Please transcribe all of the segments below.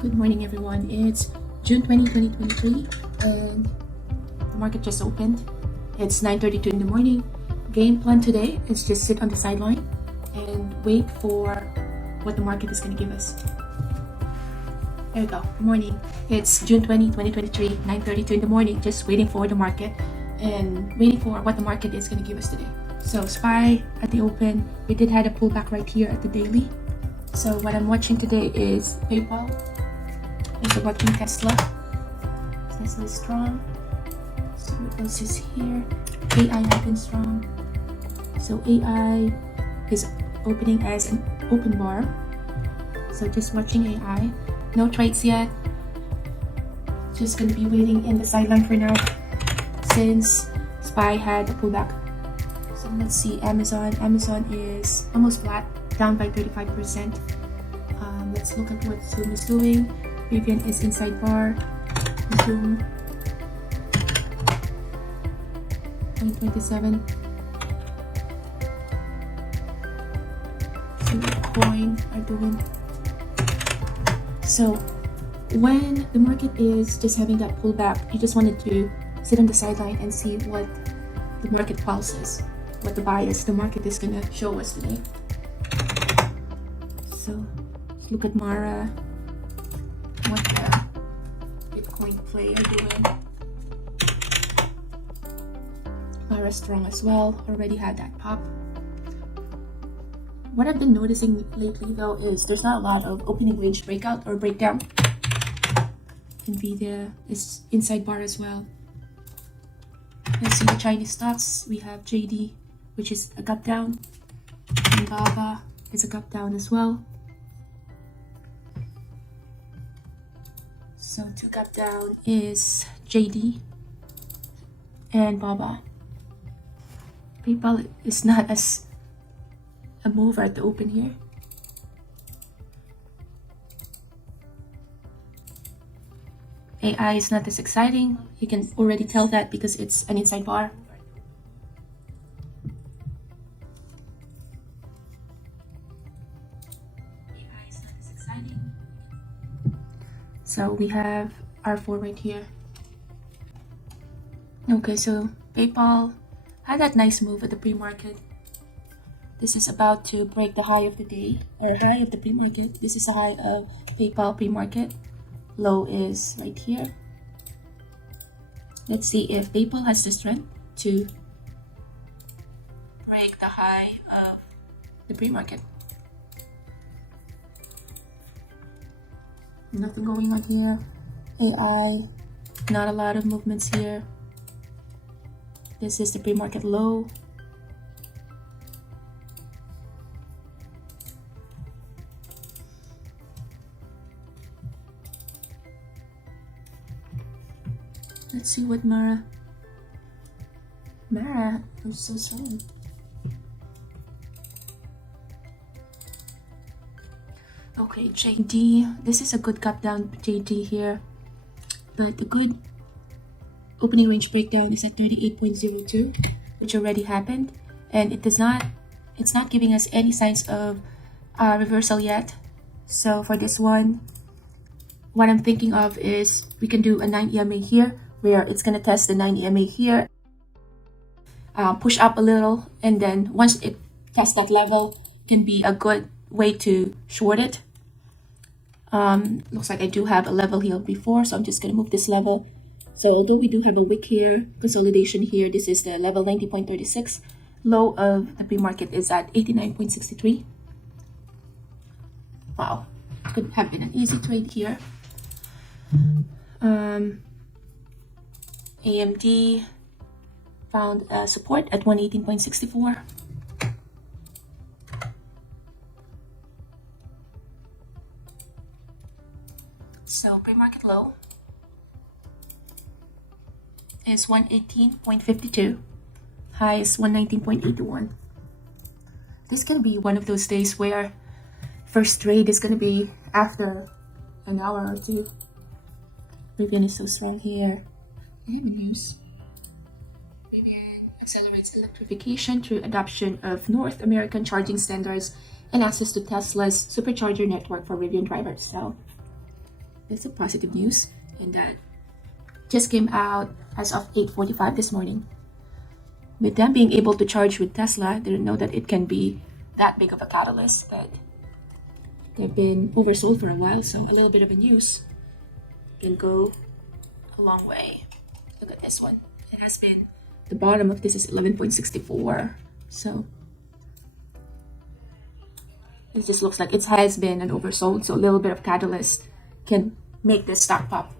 Good morning, everyone. It's June 20, 2023, and the market just opened. It's 9:32 in the morning. Game plan today is just sit on the sideline and wait for what the market is going to give us. There we go. Good morning. It's June 20, 2023, 9:32 in the morning. Just waiting for the market and waiting for what the market is going to give us today. So SPY at the open. We did have a pullback right here at the daily. So what I'm watching today is PayPal. Also watching Tesla. Tesla is strong. So what else is here? AI has been strong. So AI is opening as an open bar. So just watching AI. No trades yet. Just gonna be waiting in the sideline for now since SPY had a pullback. So let's see Amazon. Amazon is almost flat, down by 35%. Let's look at what Zoom is doing. Rivian is inside bar. Zoom 0.27. See what coin are doing. So when the market is just having that pullback, you just wanted to sit on the sideline and see what the market pulse is, what the bias the market is gonna show us today. So let's look at Mara. What the Bitcoin play are doing. Mara strong as well. Already had that pop. What I've been noticing lately though is there's not a lot of opening range breakout or breakdown. Nvidia is inside bar as well. Let's see the Chinese stocks. We have JD, which is a gap down. And BABA is a gap down as well. So two gap down is JD and BABA. PayPal is not as a mover at the open here. AI is not as exciting. You can already tell that because it's an inside bar. AI is not as exciting. So we have R4 right here. Okay, so PayPal had that nice move at the pre-market. This is about to break the high of the day, or high of the pre-market. This is the high of PayPal pre-market. Low is right here. Let's see if PayPal has the strength to break the high of the pre-market. Nothing going on here. AI, not a lot of movements here. This is the pre-market low. Let's see what Mara is so slow. Okay, JD. This is a good gap down JD here, but the good opening range breakdown is at 38.02, which already happened, and it's not giving us any signs of reversal yet. So for this one, what I'm thinking of is we can do a 9 EMA here, where it's gonna test the 9 EMA here, push up a little, and then once it tests that level, can be a good way to short it. Looks like I do have a level here before, so I'm just gonna move this level. So although we do have a wick here, consolidation here, this is the level 90.36. Low of the pre-market is at 89.63. Wow, could have been an easy trade here. AMD found support at 118.64. So pre-market low is 118.52. High is 119.81. This is gonna be one of those days where first trade is gonna be after an hour or two. Rivian is so strong here. I have a news. Rivian accelerates electrification through adoption of North American charging standards and access to Tesla's supercharger network for Rivian drivers. So it's a positive news, and that just came out as of 8:45 this morning. With them being able to charge with Tesla, they know that it can be that big of a catalyst, that they've been oversold for a while, so a little bit of a news can go a long way. Look at this one. It has been, the bottom of this is 11.64, so it just looks like it has been an oversold, so a little bit of catalyst can make this stock pop.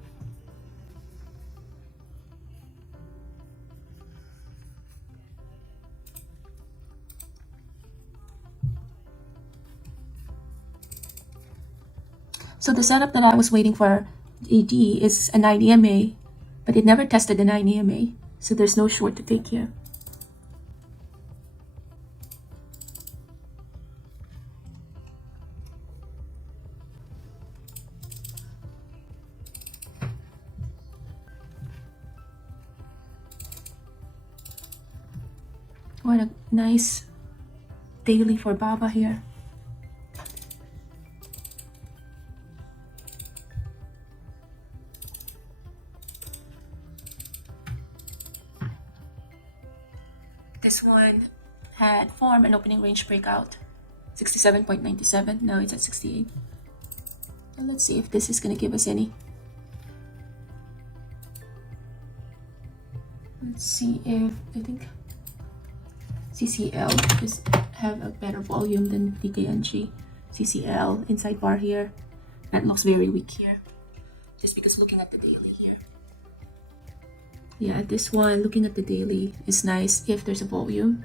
So the setup that I was waiting for AD is a 9 EMA, but it never tested the 9 EMA, so there's no short to take here. What a nice daily for Baba here. This one had form an opening range breakout, 67.97. Now it's at 68. And let's see if this is going to give us any. Let's see if, I think CCL just have a better volume than DKNG. CCL inside bar here, that looks very weak here, just because looking at the daily here. Yeah, this one, looking at the daily, is nice if there's a volume.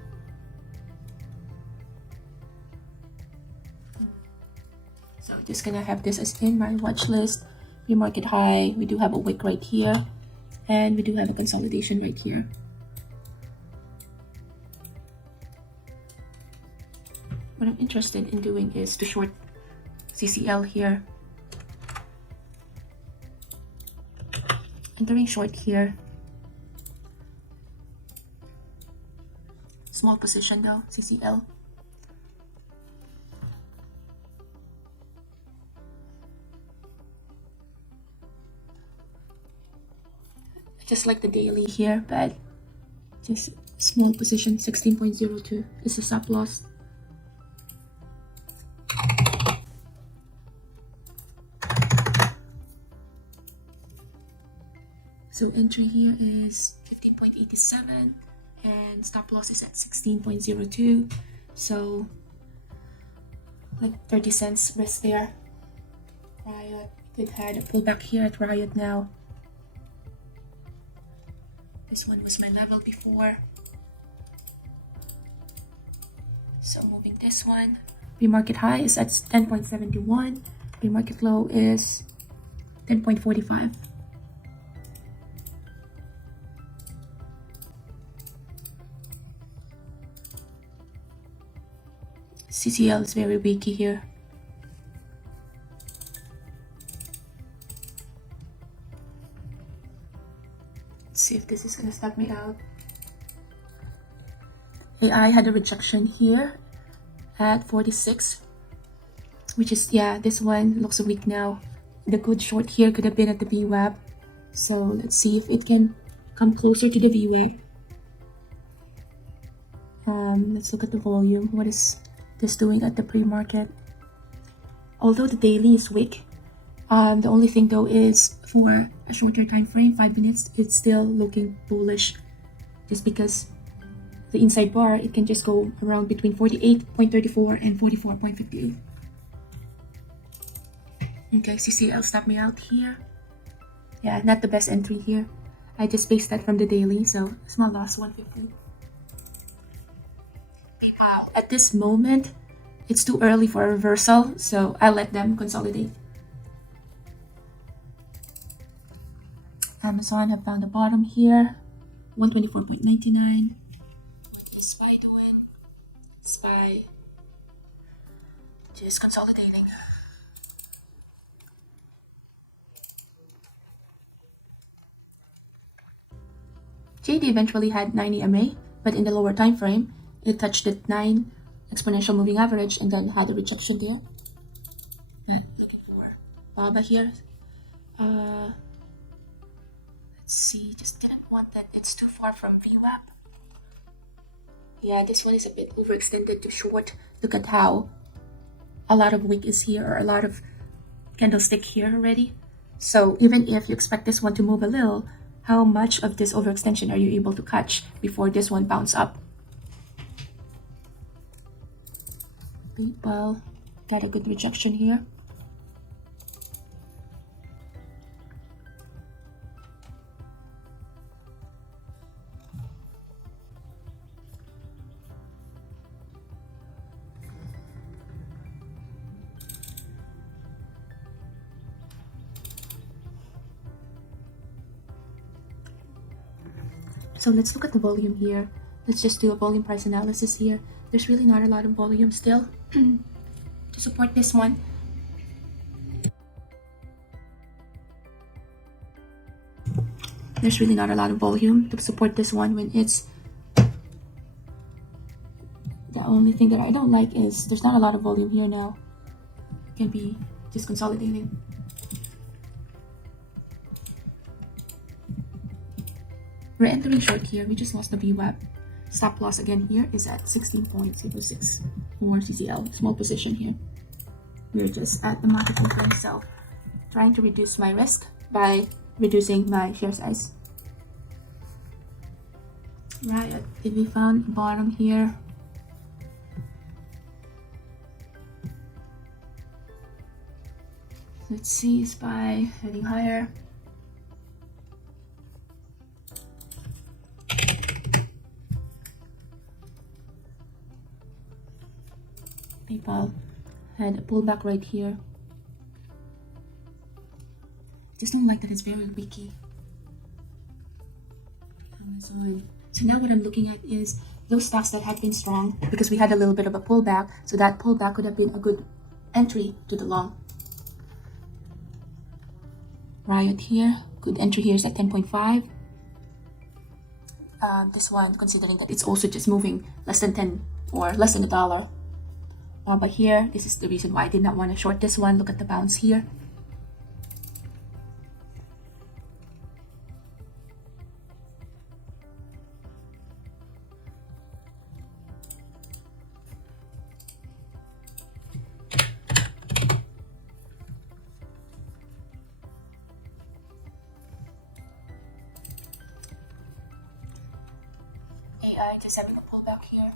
So just gonna have this as in my watch list. Pre-market high, we do have a wick right here, and we do have a consolidation right here. What I'm interested in doing is to short CCL here. Entering short here. Small position though, CCL. Just like the daily here, but just small position, 16.02 is the stop loss. So entry here is 15.87 and stop loss is at 16.02. So like 30 cents risk there. Riot, it had a pullback here at Riot now. This one was my level before. So moving this one. Pre-market high is at 10.71. Pre-market low is 10.45. CCL is very weak here. Let's see if this is gonna stop me out. AI had a rejection here at 46, which is, yeah, this one looks weak now. The good short here could have been at the VWAP. So let's see if it can come closer to the VWAP. Let's look at the volume. What is this doing at the pre-market? Although the daily is weak, the only thing though is for a shorter time frame, 5 minutes, it's still looking bullish, just because the inside bar, it can just go around between 48.34 and 44.58. Okay, CCL stopped me out here. Yeah, not the best entry here. I just based that from the daily, so small loss, 150. At this moment, it's too early for a reversal, so I'll let them consolidate. Amazon have found the bottom here, 124.99. SPY doing? SPY just consolidating. JD eventually had 9 EMA, but in the lower time frame, it touched the 9 exponential moving average and then had a rejection there. Looking for Baba here. Let's see, just didn't want that. It's too far from VWAP. Yeah, this one is a bit overextended to short. Look at how a lot of wick is here, or a lot of candlestick here already. So even if you expect this one to move a little, how much of this overextension are you able to catch before this one bounce up? Well, got a good rejection here. So let's look at the volume here. Let's just do a volume price analysis here. There's really not a lot of volume still to support this one. There's really not a lot of volume to support this one when it's... The only thing that I don't like is there's not a lot of volume here now. It can be just consolidating. We're entering short here. We just lost the VWAP. Stop loss again here is at 16.06 for CCL. Small position here. We're just at the market open, so trying to reduce my risk by reducing my share size. Right, did we found bottom here? Let's see, SPY heading higher. PayPal had a pullback right here. Just don't like that it's very wicky. Amazon. So now what I'm looking at is those stocks that had been strong because we had a little bit of a pullback. So that pullback could have been a good entry to the long. Riot here, good entry here is at 10.5. This one, considering that it's also just moving less than 10 or less than $1. But here, this is the reason why I did not want to short this one. Look at the bounce here. AI just having a pullback here.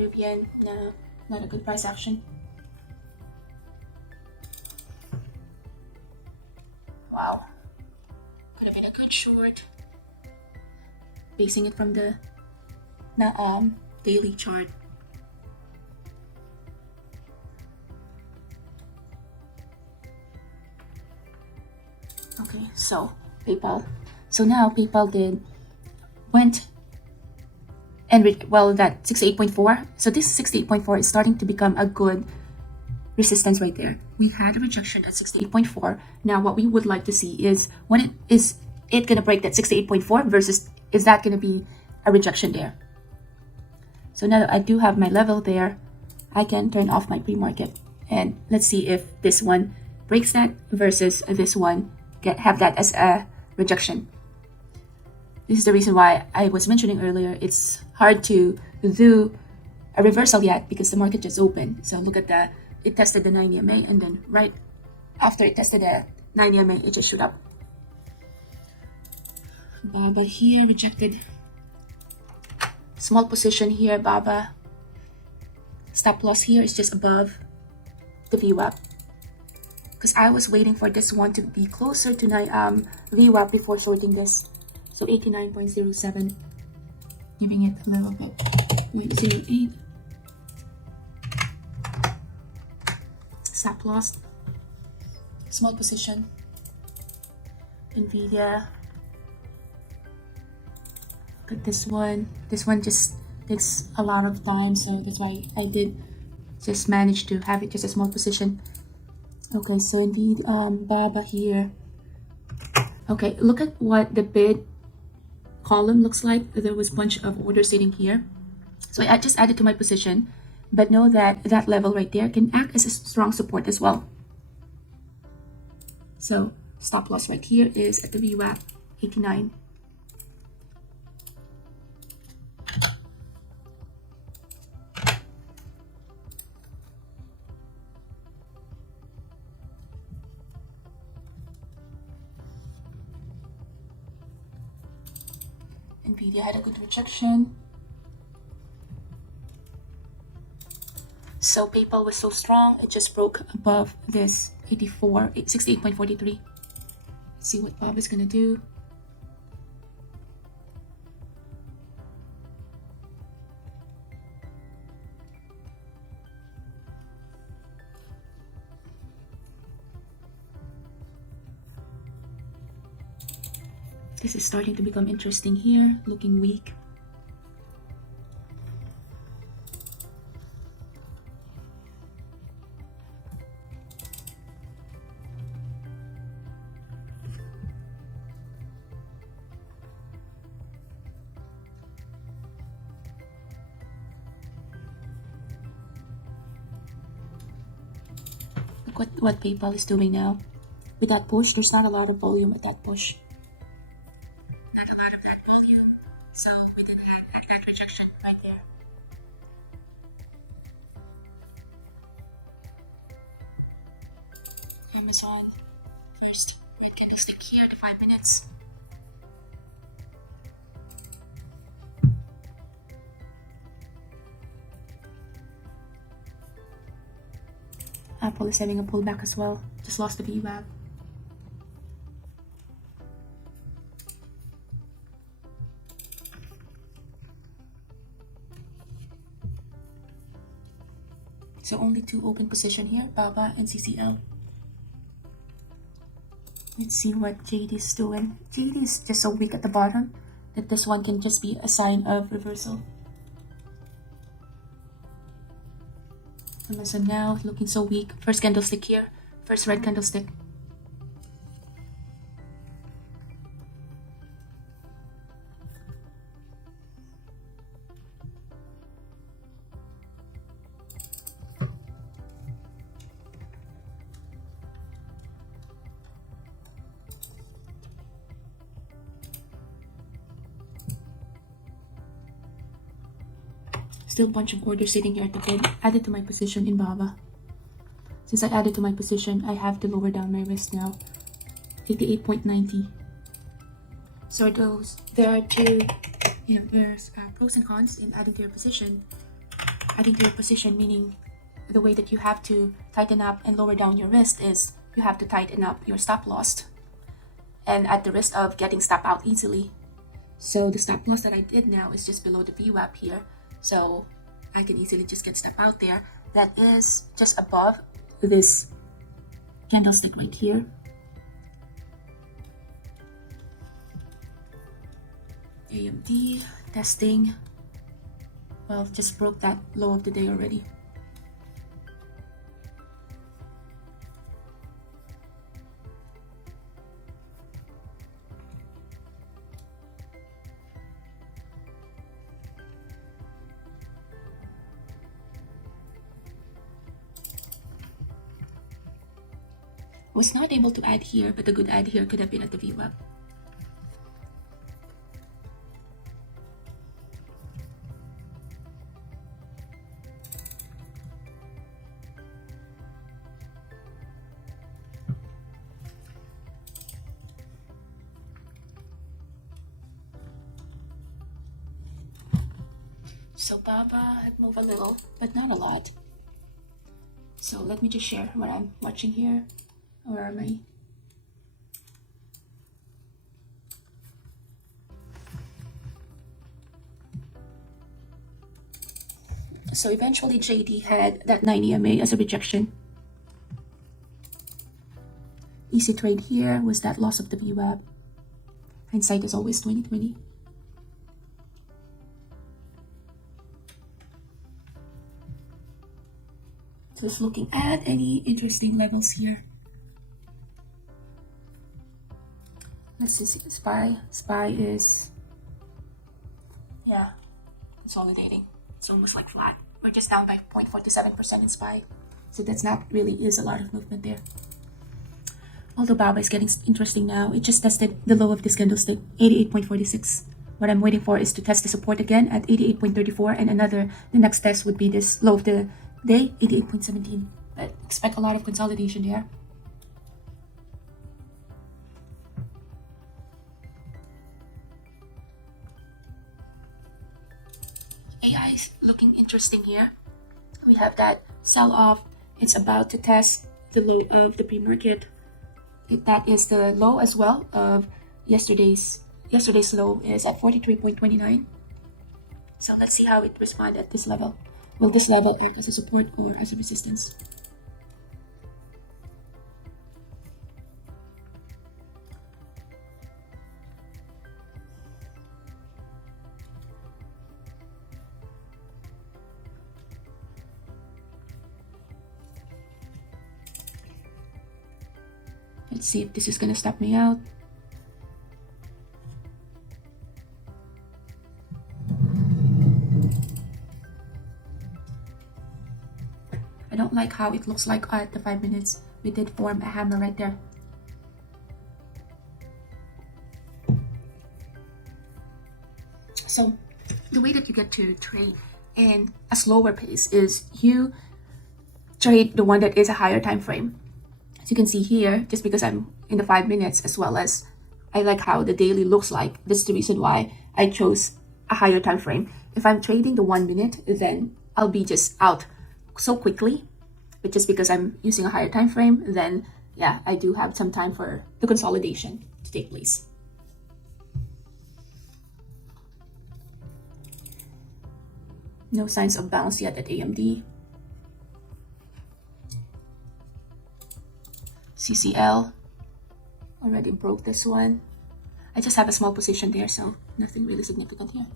Rivian, no, not a good price action. Wow, could have been a good short. Basing it from the daily chart. Okay, so PayPal. So now PayPal went and that 68.4. So this 68.4 is starting to become a good resistance right there. We had a rejection at 68.4. Now what we would like to see is when is it gonna break that 68.4 versus is that gonna be a rejection there? So now that I do have my level there, I can turn off my pre-market and let's see if this one breaks that versus this one have that as a rejection. This is the reason why I was mentioning earlier, it's hard to do a reversal yet because the market just opened. So look at it tested the 9 EMA and then right after it tested the 9 EMA, it just shoot up. Baba here rejected. Small position here, Baba. Stop loss here is just above the VWAP. Because I was waiting for this one to be closer to VWAP before shorting this. So 89.07, giving it a little bit. 0.08. Stop loss. Small position. Nvidia. Look at this one. This one just takes a lot of time, so that's why I did just manage to have it just a small position. Okay, so indeed, Baba here. Okay, look at what the bid column looks like. There was a bunch of orders sitting here. So I just added to my position but know that that level right there can act as a strong support as well. So stop loss right here is at the VWAP 89. Nvidia had a good rejection. So PayPal was so strong, it just broke above this 68.43. See what Bob is gonna do. This is starting to become interesting here, looking weak. Look what PayPal is doing now. With that push, there's not a lot of volume at that push. Not a lot of that volume. So we did have that rejection right there. Amazon. First, red candlestick here to 5 minutes. Apple is having a pullback as well. Just lost the VWAP. So only two open position here, BABA and CCL. Let's see what JD is doing. JD is just so weak at the bottom that this one can just be a sign of reversal. Amazon now looking so weak. First candlestick here. First red candlestick. Still a bunch of orders sitting here at the bid. Added to my position in BABA. Since I added to my position, I have to lower down my risk now. 58.90. So there are two, there's pros and cons in adding to your position. Adding to your position meaning the way that you have to tighten up and lower down your risk is you have to tighten up your stop loss and at the risk of getting stop out easily. So the stop loss that I did now is just below the VWAP here. So I can easily just get step out there. That is just above this candlestick right here. AMD testing. Well, just broke that low of the day already. Was not able to add here, but a good add here could have been at the VWAP. So BABA had moved a little, but not a lot. So let me just share what I'm watching here. Where am I? So eventually JD had that 9 EMA as a rejection. Easy trade here was that loss of the VWAP. Hindsight is always 20/20. Just looking at any interesting levels here. Let's see, SPY. SPY is, consolidating. It's almost like flat. we're just down by 0.47% in SPY. So that's not really is a lot of movement there. Although BABA is getting interesting now. It just tested the low of this candlestick, 88.46. What I'm waiting for is to test the support again at 88.34, and the next test would be this low of the day, 88.17. But expect a lot of consolidation there. AI is looking interesting here. We have that sell-off. It's about to test the low of the pre-market. That is the low as well of yesterday's low is at 43.29. So let's see how it responds at this level. Will this level act as a support or as a resistance? Let's see if this is gonna stop me out. I don't like how it looks like at the 5 minutes. We did form a hammer right there. So the way that you get to trade in a slower pace is you trade the one that is a higher time frame. As you can see here, just because I'm in the 5 minutes, as well as I like how the daily looks like, that's the reason why I chose a higher time frame. If I'm trading the 1 minute, then I'll be just out so quickly. But just because I'm using a higher time frame, then yeah, I do have some time for the consolidation to take place. No signs of bounce yet at AMD. CCL already broke this one. I just have a small position there, so nothing really significant here.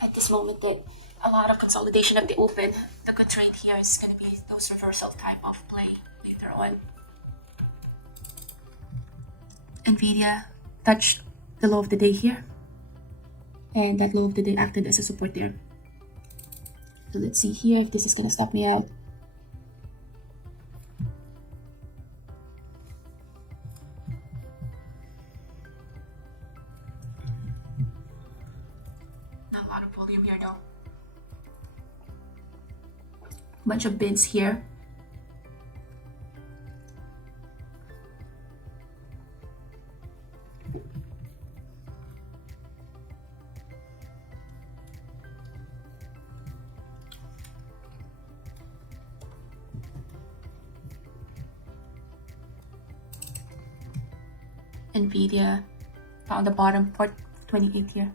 At this moment, that a lot of consolidation of the open. The good trade here is going to be those reversal type of play later on. Nvidia touched the low of the day here, and that low of the day acted as a support there. So let's see here if this is going to stop me out. Not a lot of volume here though. Bunch of bids here. Nvidia found the bottom for 28 here.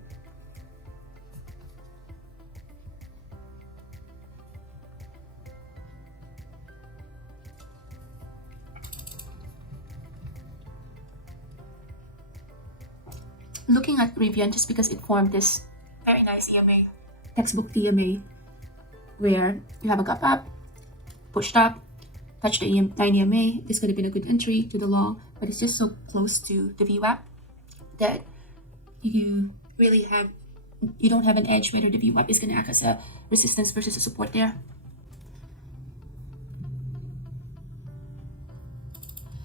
Looking at Rivian, just because it formed this very nice EMA, textbook EMA, where you have a gap up, pushed up, touch the 9 EMA. This could have been a good entry to the long, but it's just so close to the VWAP that you don't have an edge whether the VWAP is going to act as a resistance versus a support there.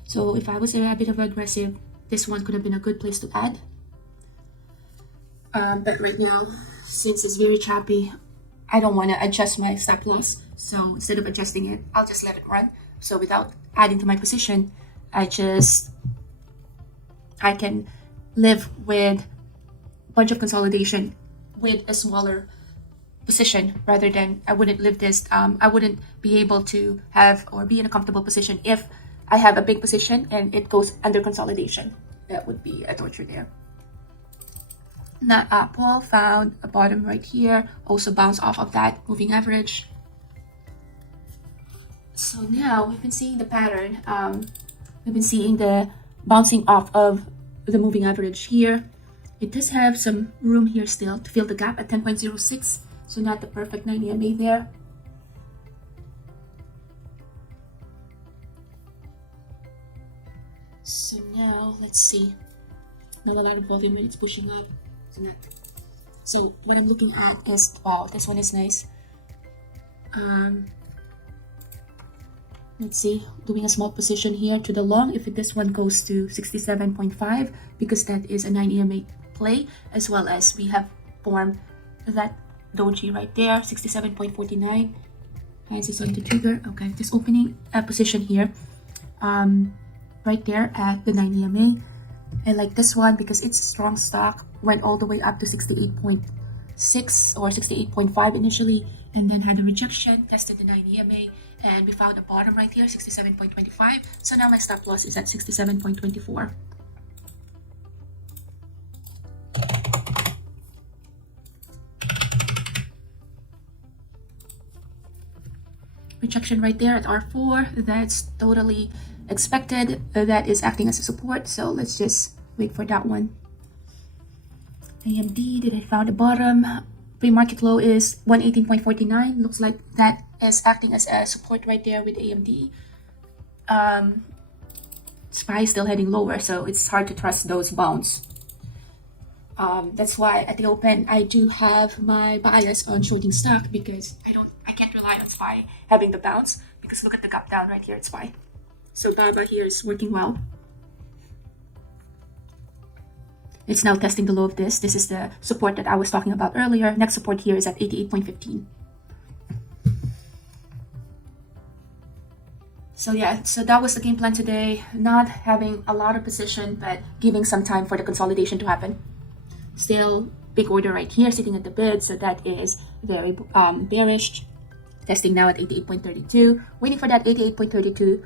So if I was a bit of aggressive, this one could have been a good place to add. But right now, since it's very choppy, I don't want to adjust my stop loss. So instead of adjusting it, I'll just let it run. So without adding to my position, I can live with a bunch of consolidation with a smaller position, rather than I wouldn't live this. I wouldn't be able to have or be in a comfortable position if I have a big position and it goes under consolidation. That would be a torture there. Now Apple found a bottom right here, also bounced off of that moving average. So now we've been seeing the pattern. We've been seeing the bouncing off of the moving average here. It does have some room here still to fill the gap at 10.06, so not the perfect 9 EMA there. So now let's see. Not a lot of volume when it's pushing up. So what I'm looking at is, wow, this one is nice. Let's see, doing a small position here to the long if this one goes to 67.5, because that is a 9 EMA play, as well as we have formed that doji right there, 67.49. Hands is on the trigger. Okay, just opening a position here, right there at the 9 EMA. I like this one because it's a strong stock, went all the way up to 68.6 or 68.5 initially, and then had a rejection, tested the 9 EMA, and we found a bottom right here, 67.25. So now my stop loss is at 67.24. Rejection right there at R4, that's totally expected. That is acting as a support, so let's just wait for that one. AMD, did I found a bottom? Pre-market low is 118.49. Looks like that is acting as a support right there with AMD. SPY is still heading lower, so it's hard to trust those bounds. That's why at the open I do have my bias on shorting stock, because I can't rely on SPY having the bounce, because look at the gap down right here at SPY. So BABA here is working well. It's now testing the low of this. This is the support that I was talking about earlier. Next support here is at 88.15. So yeah, so that was the game plan today. Not having a lot of position, but giving some time for the consolidation to happen. Still big order right here sitting at the bid, so that is very bearish. Testing now at 88.32. Waiting for that 88.32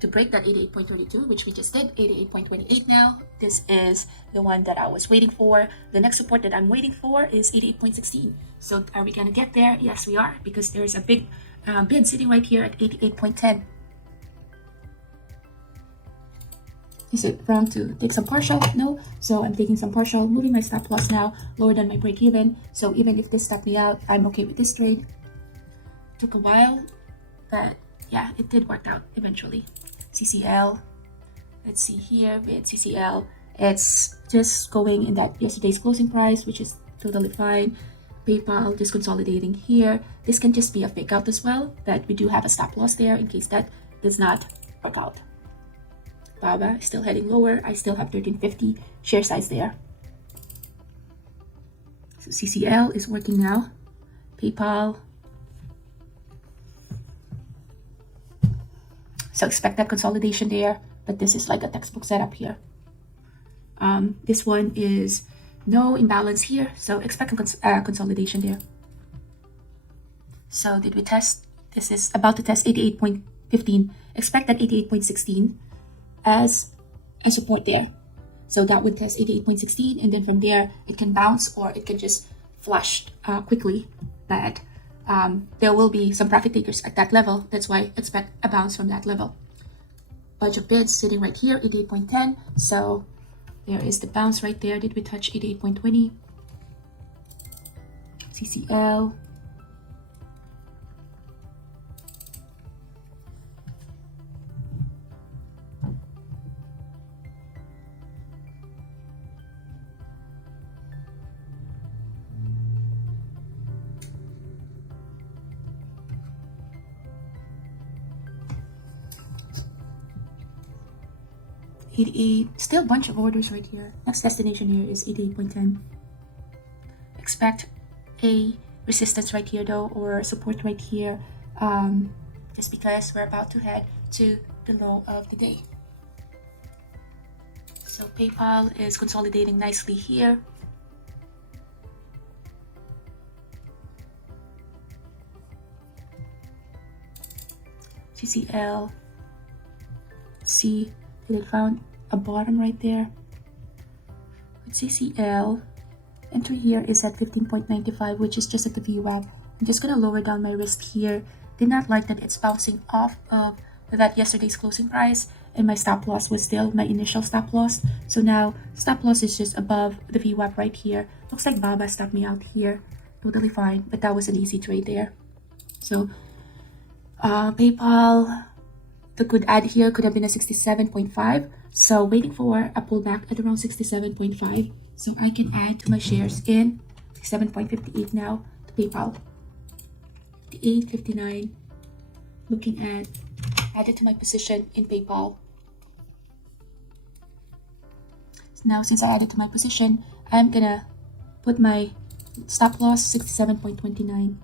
to break that 88.32, which we just did, 88.28 now. This is the one that I was waiting for. The next support that I'm waiting for is 88.16. So are we gonna get there? Yes, we are, because there's a big bid sitting right here at 88.10. Is it wrong to take some partial? No. So I'm taking some partial, moving my stop loss now lower than my break even. So even if this stopped me out, I'm okay with this trade. Took a while, but yeah, it did work out eventually. CCL, let's see here with CCL, it's just going in that yesterday's closing price, which is totally fine. PayPal just consolidating here. This can just be a fake out as well, but we do have a stop loss there in case that does not work out. BABA is still heading lower. I still have 1350 share size there. So CCL is working now. PayPal. So expect that consolidation there, but this is like a textbook setup here. This one is no imbalance here, so expect a consolidation there. So did we test? This is about to test 88.15. Expect that 88.16 as a support there. So that would test 88.16, and then from there it can bounce or it can just flush quickly. But there will be some profit takers at that level. That's why expect a bounce from that level. Bunch of bids sitting right here, 88.10. So there is the bounce right there. Did we touch 88.20? CCL. Still a bunch of orders right here. Next destination here is 88.10. Expect a resistance right here though, or support right here, just because we're about to head to the low of the day. So PayPal is consolidating nicely here. CCL. See, did I found a bottom right there? With CCL, entry here is at 15.95, which is just at the VWAP. I'm just gonna lower down my risk here. Did not like that it's bouncing off of that yesterday's closing price, and my stop loss was still my initial stop loss. So now stop loss is just above the VWAP right here. Looks like BABA stopped me out here. Totally fine, but that was an easy trade there. So PayPal, the good add here could have been a 67.5. So waiting for a pullback at around 67.5. So I can add to my shares in 7.58 now to PayPal. 58.59. Looking at added to my position in PayPal. Now since I added to my position, I'm gonna put my stop loss 67.29.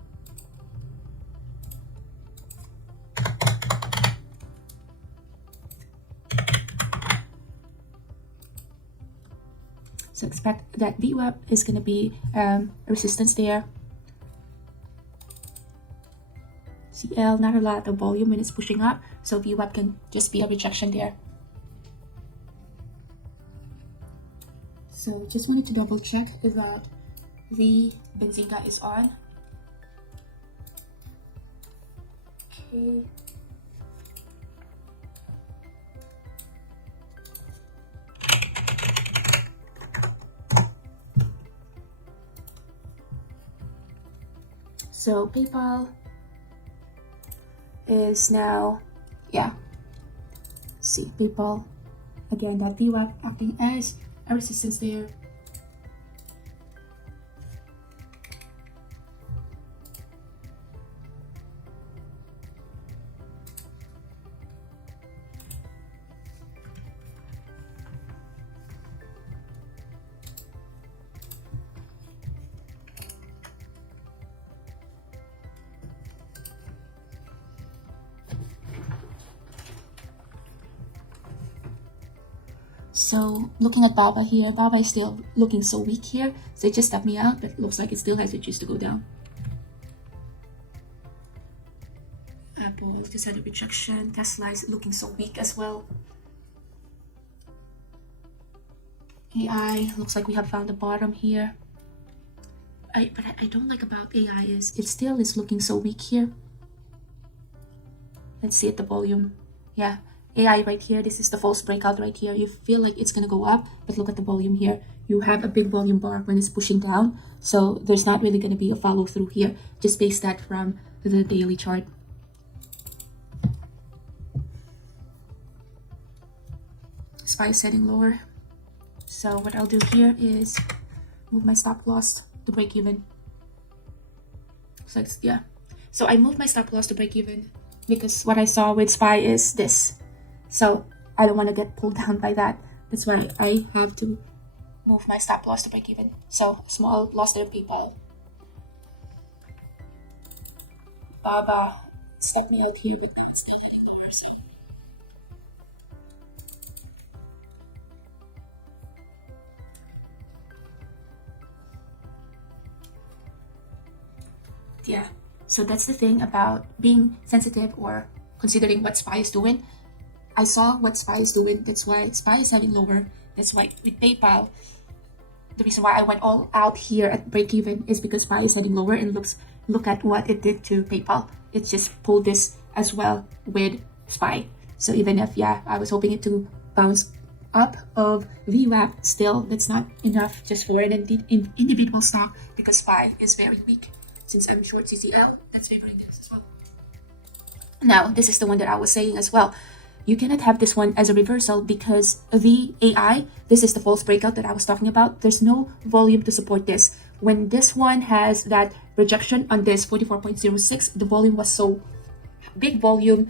So expect that VWAP is gonna be a resistance there. CL, not a lot of volume when it's pushing up, so VWAP can just be a rejection there. So just wanted to double check that the Benzinga is on. Okay. So PayPal is now, yeah. See, PayPal, again, that VWAP acting as a resistance there. So looking at BABA here, BABA is still looking so weak here, so it just stopped me out, but it looks like it still has a juice to go down. Apple just had a rejection. Tesla is looking so weak as well. AI looks like we have found the bottom here. But I don't like about AI is it still is looking so weak here. Let's see at the volume. Yeah, AI right here, this is the false breakout right here. You feel like it's gonna go up, but look at the volume here. You have a big volume bar when it's pushing down, so there's not really gonna be a follow through here. Just base that from the daily chart. SPY is heading lower. So what I'll do here is move my stop loss to break even. So it's, yeah. So I moved my stop loss to break even because what I saw with SPY is this. So I don't want to get pulled down by that. That's why I have to move my stop loss to break even. So small loss there, PayPal. BABA stuck me out here with it's not heading lower. So yeah, so that's the thing about being sensitive or considering what SPY is doing. I saw what SPY is doing, that's why SPY is heading lower. That's why with PayPal, the reason why I went all out here at break even is because SPY is heading lower, and look at what it did to PayPal. It just pulled this as well with SPY. So even if, yeah, I was hoping it to bounce up of VWAP, still that's not enough just for an individual stock because SPY is very weak. Since I'm short CCL, that's favoring this as well. Now, this is the one that I was saying as well. You cannot have this one as a reversal because the AI, this is the false breakout that I was talking about. There's no volume to support this. When this one has that rejection on this 44.06, the volume was so big volume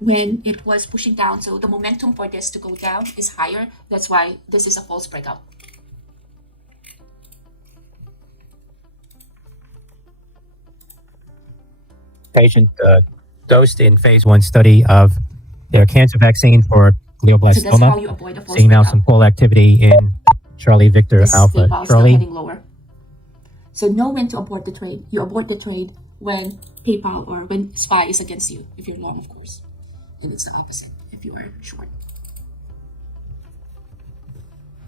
when it was pushing down. So the momentum for this to go down is higher. That's why this is a false breakout. Patient dosed in phase 1 study of their cancer vaccine for glioblastoma. So that's how you avoid a false Seeing now breakout. some pull activity in Charlie Victor This Alpha. PayPal is still Charlie, heading lower. So know when to abort the trade. You abort the trade when PayPal or when SPY is against you, if you're long, of course. And it's the opposite if you are short.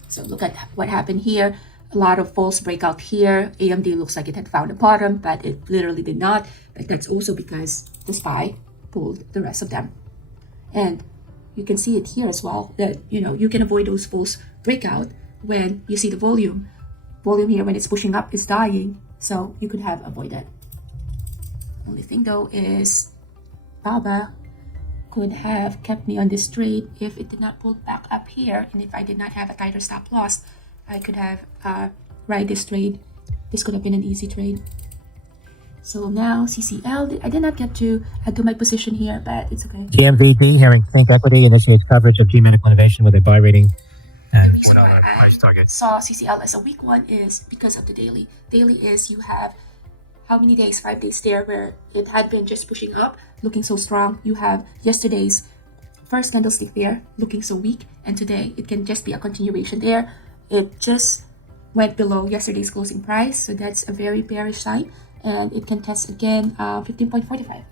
So look at what happened here. A lot of false breakout here. AMD looks like it had found a bottom, but it literally did not. But that's also because the SPY pulled the rest of them. And you can see it here as well that, you know, you can avoid those false breakout when you see the volume. Volume here when it's pushing up is dying, so you could have avoided. Only thing though is BABA could have kept me on this trade if it did not pull back up here, and if I did not have a tighter stop loss. I could have ride this trade. This could have been an easy trade. So now CCL, I did not get to do my position here, but it's okay. GMVT, Herring Think Equity, initiates coverage of G Medical Innovation with a buy rating and The reason why I target. saw CCL as a weak one is because of the daily. Daily is you have how many days? 5 days there where it had been just pushing up, looking so strong. You have yesterday's first candlestick there, looking so weak, and today it can just be a continuation there. It just went below yesterday's closing price, so that's a very bearish sign, and it can test again 15.45.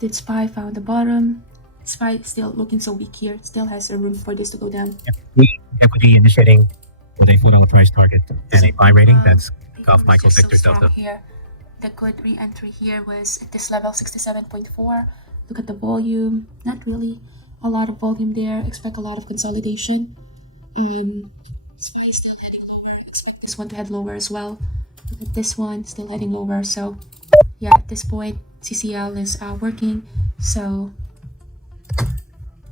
Did SPY found the bottom? SPY still looking so weak here. Still has a room for this to go down. Equity initiating with a $4 price target and a buy rating. That's Golf Michael just Victor so strong Delta. here. The good re-entry here was at this level 67.4. Look at the volume. Not really a lot of volume there. Expect a lot of consolidation. SPY is still heading lower. Expect this one to head lower as well. Look at this one, still heading lower. So yeah, at this point CCL is working. So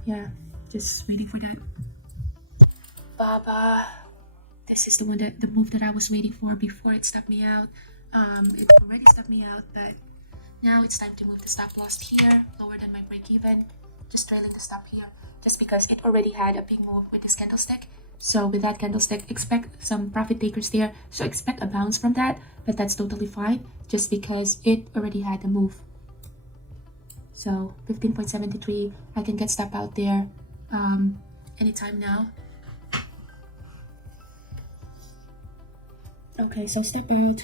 yeah, just waiting for that. Baba. This is the one the move that I was waiting for before it stopped me out. It already stopped me out, but now it's time to move the stop loss here, lower than my break even. Just trailing the stop here, just because it already had a big move with this candlestick. So with that candlestick, expect some profit takers there. So expect a bounce from that, but that's totally fine, just because it already had a move. So 15.73, I can get stop out there anytime now. Okay, so step out.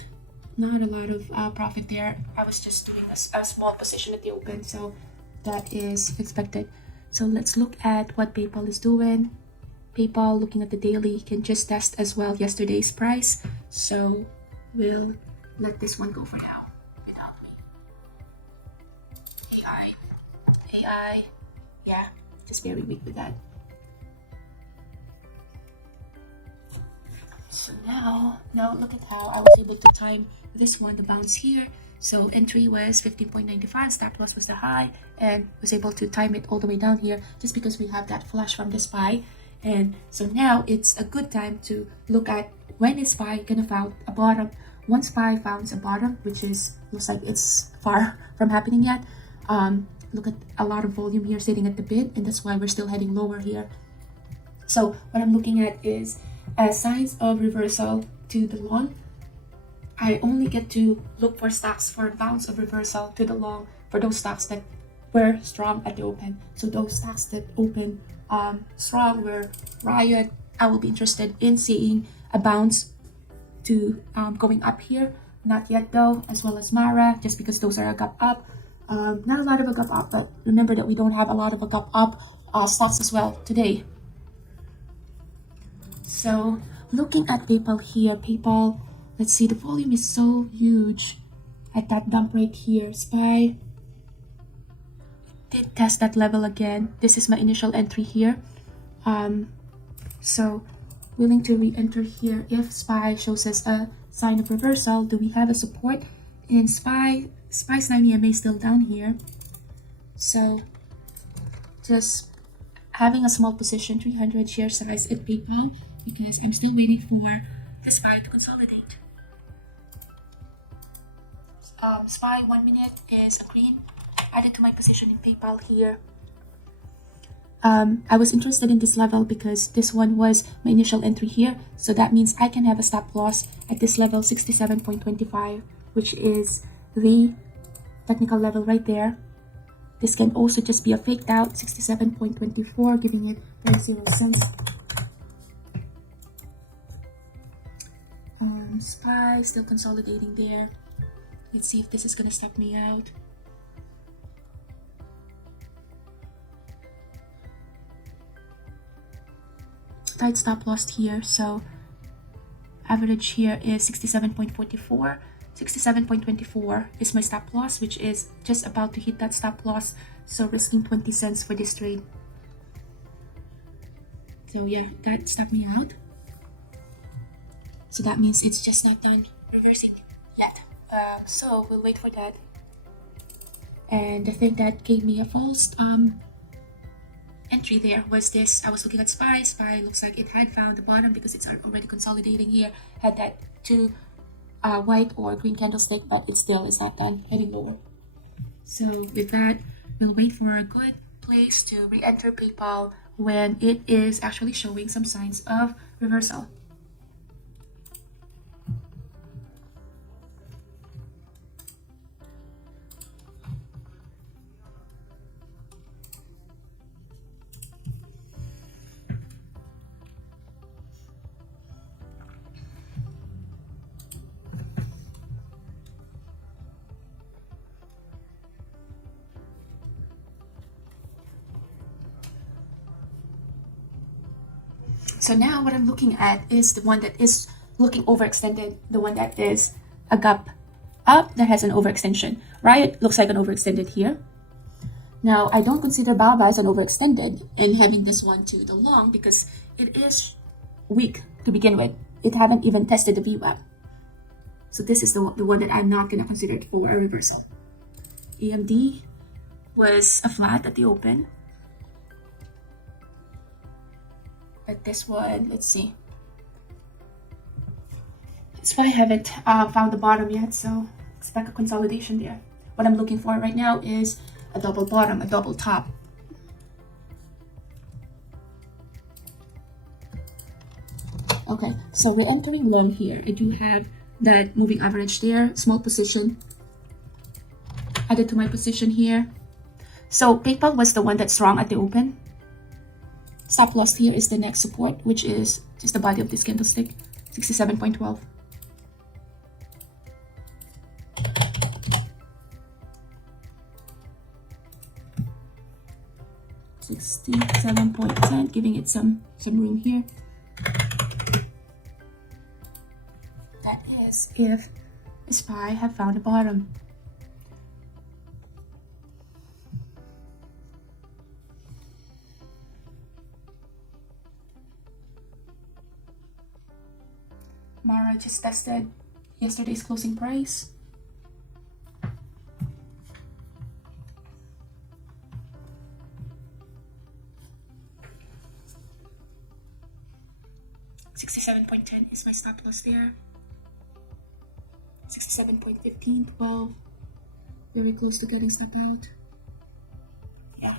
Not a lot of profit there. I was just doing a small position at the open, so that is expected. So let's look at what PayPal is doing. PayPal, looking at the daily, can just test as well yesterday's price. So we'll let this one go for now. Without me. AI, yeah, just very weak with that. So now look at how I was able to time this one, the bounce here. So entry was 15.95, stop loss was the high, and was able to time it all the way down here just because we have that flush from the SPY. And so now it's a good time to look at when is SPY gonna found a bottom. Once SPY founds a bottom, which is looks like it's far from happening yet, look at a lot of volume here sitting at the bid, and that's why we're still heading lower here. So what I'm looking at is signs of reversal to the long. I only get to look for stocks for bounce of reversal to the long for those stocks that were strong at the open. So those stocks that open strong were Riot. I will be interested in seeing a bounce to going up here. Not yet though, as well as Mara, just because those are a gap up. Not a lot of a gap up, but remember that we don't have a lot of a gap up stocks as well today. So looking at PayPal here, PayPal, let's see, the volume is so huge at that dump right here. SPY did test that level again. This is my initial entry here. So willing to re-enter here if SPY shows us a sign of reversal. Do we have a support? And SPY's 9 EMA is still down here. So just having a small position, 300 share size at PayPal, because I'm still waiting for the SPY to consolidate. SPY 1 minute is a green. Added to my position in PayPal here. I was interested in this level because this one was my initial entry here. So that means I can have a stop loss at this level 67.25, which is the technical level right there. This can also just be a faked out 67.24, giving it 0.0 cents. SPY still consolidating there. Let's see if this is gonna stop me out. Tight stop loss here, so average here is 67.44. 67.24 is my stop loss, which is just about to hit that stop loss, so risking 20 cents for this trade. So yeah, that stopped me out. So that means it's just not done reversing yet. So we'll wait for that. And the thing that gave me a false entry there was this. I was looking at SPY. SPY looks like it had found the bottom because it's already consolidating here. Had that two white or green candlestick, but it still is not done, heading lower. So with that, we'll wait for a good place to re-enter PayPal when it is actually showing some signs of reversal. So now what I'm looking at is the one that is looking overextended, the one that is a gap up that has an overextension. Riot looks like an overextended here. Now, I don't consider BABA as an overextended and having this one to the long because it is weak to begin with. It haven't even tested the VWAP. So this is the one that I'm not going to consider it for a reversal. AMD was a flat at the open. But this one, let's see. That's why I haven't found the bottom yet, so expect a consolidation there. What I'm looking for right now is a double bottom, a double top. Okay, so we're entering long here. I do have that moving average there, small position added to my position here. So PayPal was the one that's wrong at the open. Stop loss here is the next support, which is just the body of this candlestick, 67.12. $67.10, giving it some room here. That is if SPY have found a bottom. Mara just tested yesterday's closing price. $67.10 is my stop loss there. 67.15, 12. Very close to getting stop out. Yeah.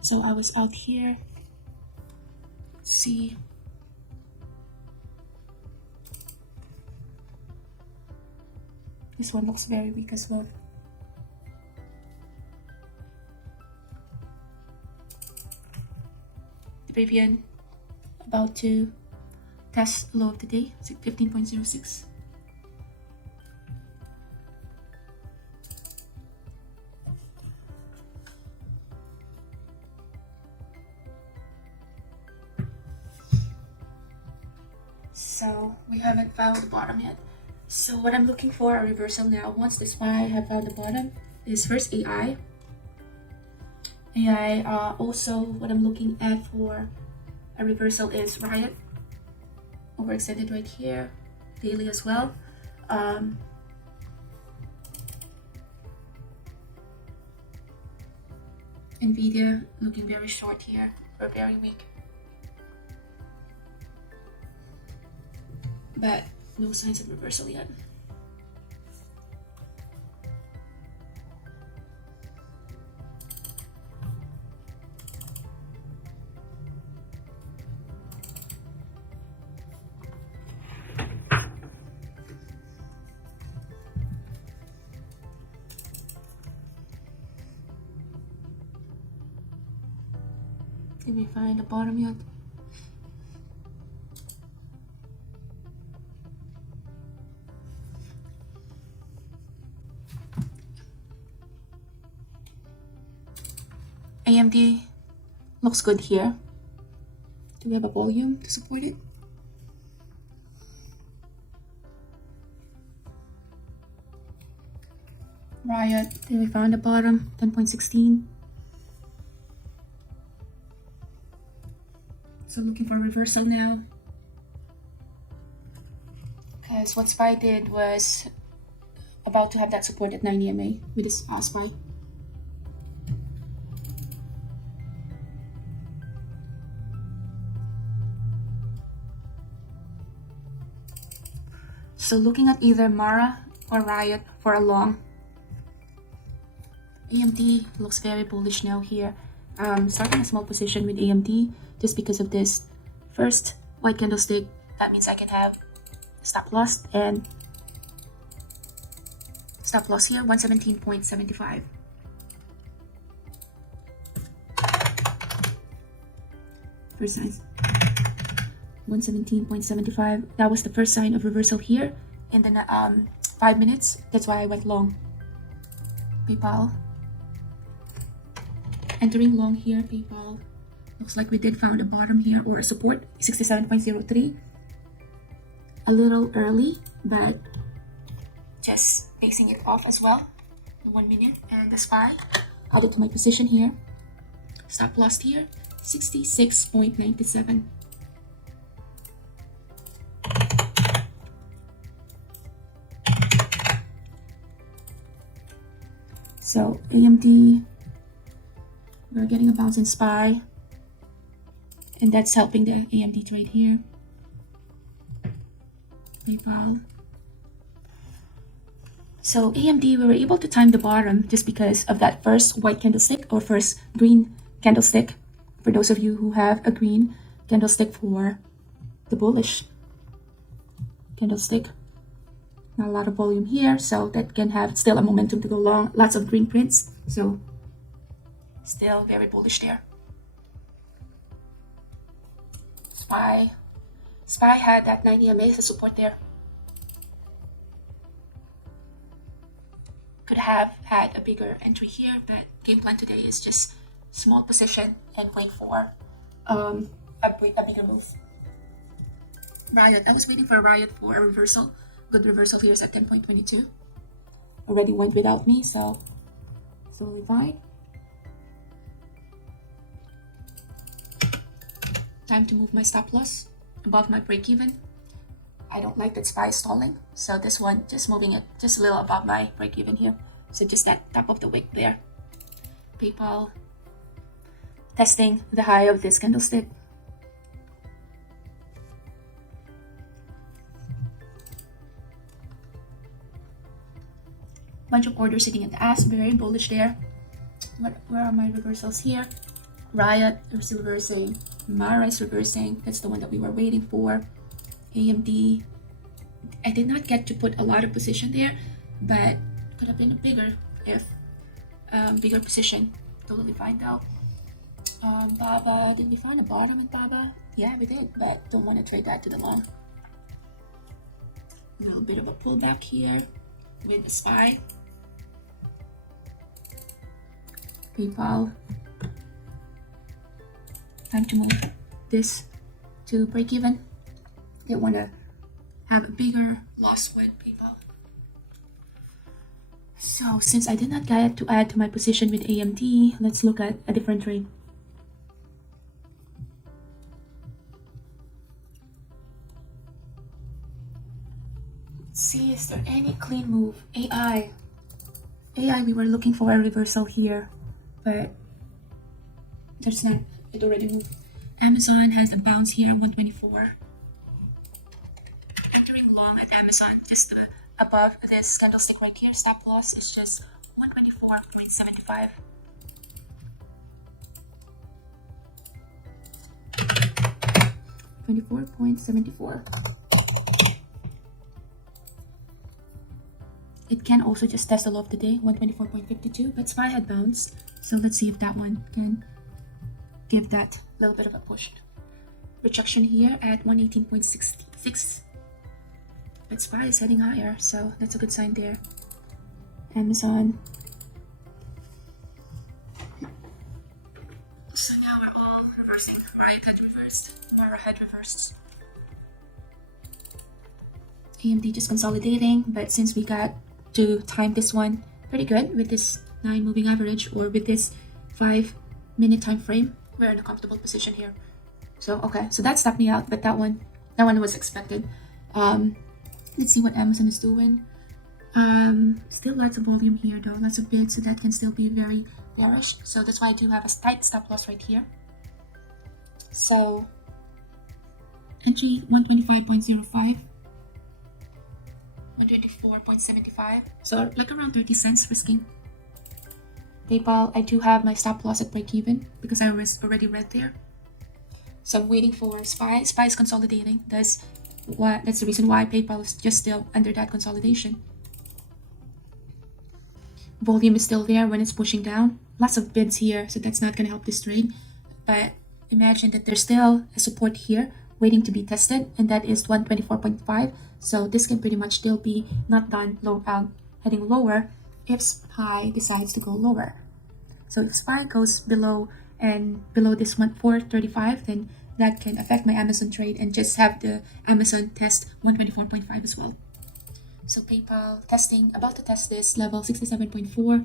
So I was out here. Let's see. This one looks very weak as well. The Vivian about to test low of the day, 15.06. So we haven't found the bottom yet. So what I'm looking for a reversal now, once the SPY have found the bottom, is first AI. Also what I'm looking at for a reversal is Riot. Overextended right here, daily as well. Nvidia looking very short here, or very weak. But no signs of reversal yet. Did we find the bottom yet? AMD looks good here. Do we have a volume to support it? Riot, did we find the bottom? 10.16. So looking for a reversal now. Because what SPY did was about to have that support at 9 EMA with this SPY. So looking at either Mara or Riot for a long. AMD looks very bullish now here. Starting a small position with AMD just because of this first white candlestick. That means I can have stop loss and stop loss here 117.75. First sign 117.75. That was the first sign of reversal here. And then 5 minutes. That's why I went long. PayPal. Entering long here, PayPal. Looks like we did found a bottom here or a support, 67.03. A little early, but just basing it off as well. 1 minute and the SPY. Added to my position here. Stop loss here, 66.97. So AMD, we're getting a bounce in SPY, and that's helping the AMD trade here. PayPal. So AMD, we were able to time the bottom just because of that first white candlestick or first green candlestick. For those of you who have a green candlestick for the bullish candlestick. Not a lot of volume here, so that can have still a momentum to go long. Lots of green prints, so still very bullish there. SPY had that 90 EMA as a support there. Could have had a bigger entry here, but game plan today is just small position and wait for a bigger move. Riot, I was waiting for a Riot for a reversal. Good reversal here is at 10.22. Already went without me, so totally fine. Time to move my stop loss above my break even. I don't like that SPY stalling, so this one just moving it just a little above my break even here. So just that top of the wick there. PayPal testing the high of this candlestick. Bunch of orders sitting at the ask, very bullish there. Where are my reversals here? Riot is reversing, Mara is reversing. That's the one that we were waiting for. AMD, I did not get to put a lot of position there, but could have been a bigger if bigger position. Totally fine though. Baba, did we find a bottom in Baba? Yeah, we did, but don't want to trade that to the long. A little bit of a pullback here with the SPY. PayPal. Time to move this to break even. Don't want to have a bigger loss with PayPal. So since I did not get to add to my position with AMD, let's look at a different trade. Let's see, is there any clean move? AI, we were looking for a reversal here, but there's not. It already moved. Amazon has a bounce here at 124. Entering long at Amazon, just above this candlestick right here. Stop loss is just 124.75. $24.74. It can also just test the low of the day, 124.52, but SPY had bounced. So let's see if that one can give that little bit of a push. Rejection here at 118.66. But SPY is heading higher, so that's a good sign there. Amazon. So now we're all reversing. Riot had reversed. Mara had reversed. AMD just consolidating, but since we got to time this one pretty good with this 9 moving average or with this 5-minute time frame, we're in a comfortable position here. So okay, so that stopped me out, but that one was expected. Let's see what Amazon is doing. Still lots of volume here though, lots of bids, so that can still be very bearish. So that's why I do have a tight stop loss right here. So entry 125.05, 124.75, so like around 30 cents risking. PayPal, I do have my stop loss at break even because I was already read there. So I'm waiting for SPY. SPY is consolidating. That's the reason why PayPal is just still under that consolidation. Volume is still there when it's pushing down. Lots of bids here, so that's not going to help this trade. But imagine that there's still a support here waiting to be tested, and that is 124.5. So this can pretty much still be not done heading lower if SPY decides to go lower. So if SPY goes below this 435, then that can affect my Amazon trade and just have the Amazon test 124.5 as well. So PayPal about to test this level 67.4.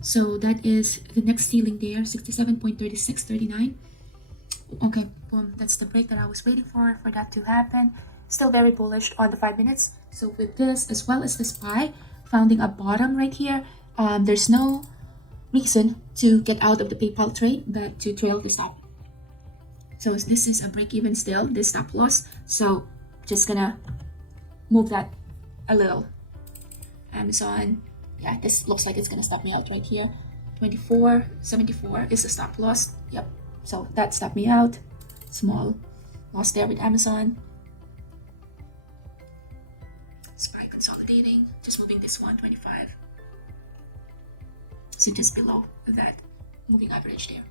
So that is the next ceiling there, 67.3639. Okay, boom, that's the break that I was waiting for that to happen. Still very bullish on the 5 minutes. So with this, as well as the SPY founding a bottom right here, there's no reason to get out of the PayPal trade but to trail this up. So this is a break even still, this stop loss. So just gonna move that a little. Amazon, yeah, this looks like it's gonna stop me out right here. 24.74 is the stop loss. Yep, so that stopped me out. Small loss there with Amazon. SPY consolidating, just moving this 125. So just below that moving average there.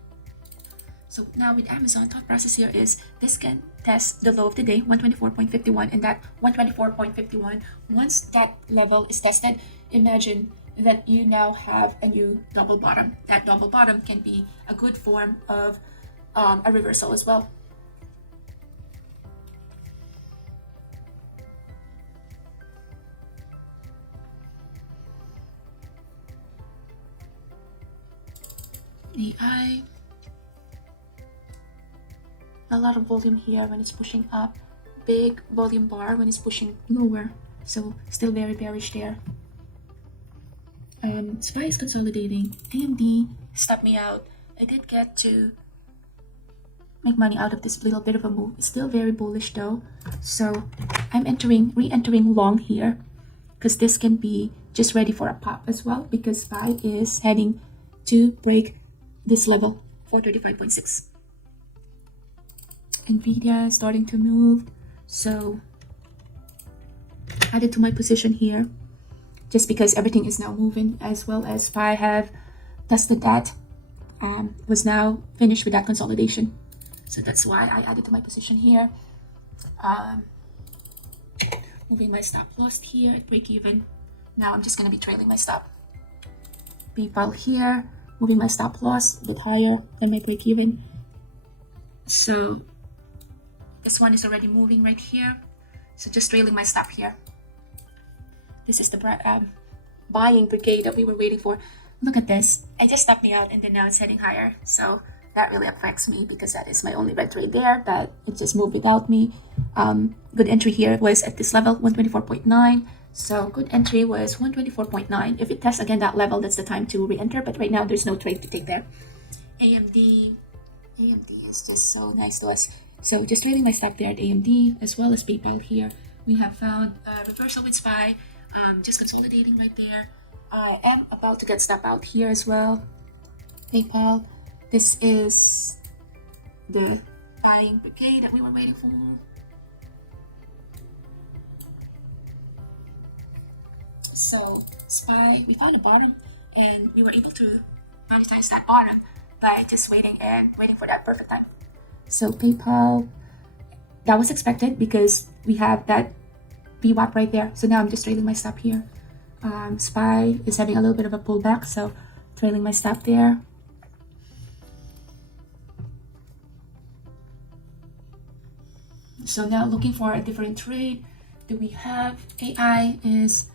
So now with Amazon, thought process here is this can test the low of the day, 124.51, and that 124.51, once that level is tested, imagine that you now have a new double bottom. That double bottom can be a good form of a reversal as well. AI, a lot of volume here when it's pushing up, big volume bar when it's pushing lower, so still very bearish there. SPY is consolidating. AMD stopped me out. I did get to make money out of this little bit of a move. It's still very bullish though, so I'm re-entering long here because this can be just ready for a pop as well, because SPY is heading to break this level, 435.6. Nvidia is starting to move, so added to my position here just because everything is now moving, as well as SPY have tested that, was now finished with that consolidation. So that's why I added to my position here. Moving my stop loss here at break even. Now I'm just going to be trailing my stop. PayPal here, moving my stop loss a bit higher than my break even. So this one is already moving right here. So just trailing my stop here. This is the buying brigade that we were waiting for. Look at this. I just stopped me out and then now it's heading higher. So that really affects me because that is my only red trade there, but it just moved without me. Good entry here was at this level, 124.9. So good entry was 124.9. If it tests again that level, that's the time to re-enter. But right now, there's no trade to take there. AMD is just so nice to us. So just trading my stop there at AMD, as well as PayPal here. We have found a reversal with SPY, just consolidating right there. I am about to get stop out here as well. PayPal, this is the buying brigade that we were waiting for. So SPY, we found a bottom and we were able to monetize that bottom by just waiting for that perfect time. So PayPal, that was expected because we have that VWAP right there. So now I'm just trailing my stop here. SPY is having a little bit of a pullback, so trailing my stop there. So now looking for a different trade. Do we have AI is,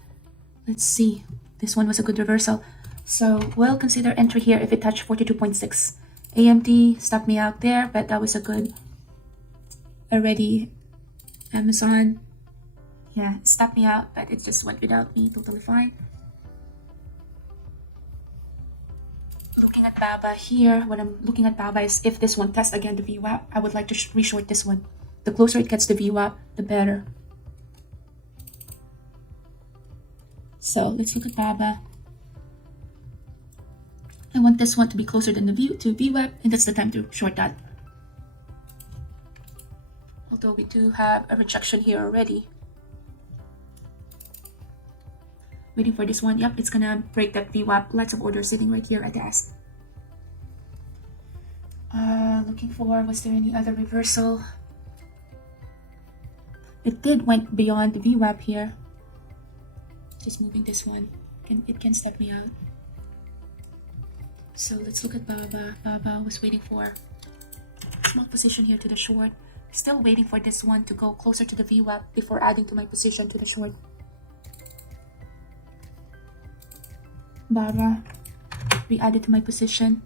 let's see, this one was a good reversal. So we'll consider entry here if it touched 42.6. AMD stopped me out there, but that was a good already. Amazon, yeah, it stopped me out, but it just went without me, totally fine. Looking at BABA here, what I'm looking at BABA is if this one tests again the VWAP, I would like to reshort this one. The closer it gets to VWAP, the better. So let's look at BABA. I want this one to be closer than the VWAP, and that's the time to short that. Although we do have a rejection here already. Waiting for this one. Yep, it's gonna break that VWAP. Lots of orders sitting right here at the ask. Looking for, was there any other reversal? It did went beyond the VWAP here. Just moving this one. It can step me out. So let's look at BABA. BABA was waiting for small position here to the short. Still waiting for this one to go closer to the VWAP before adding to my position to the short. BABA, re-added to my position.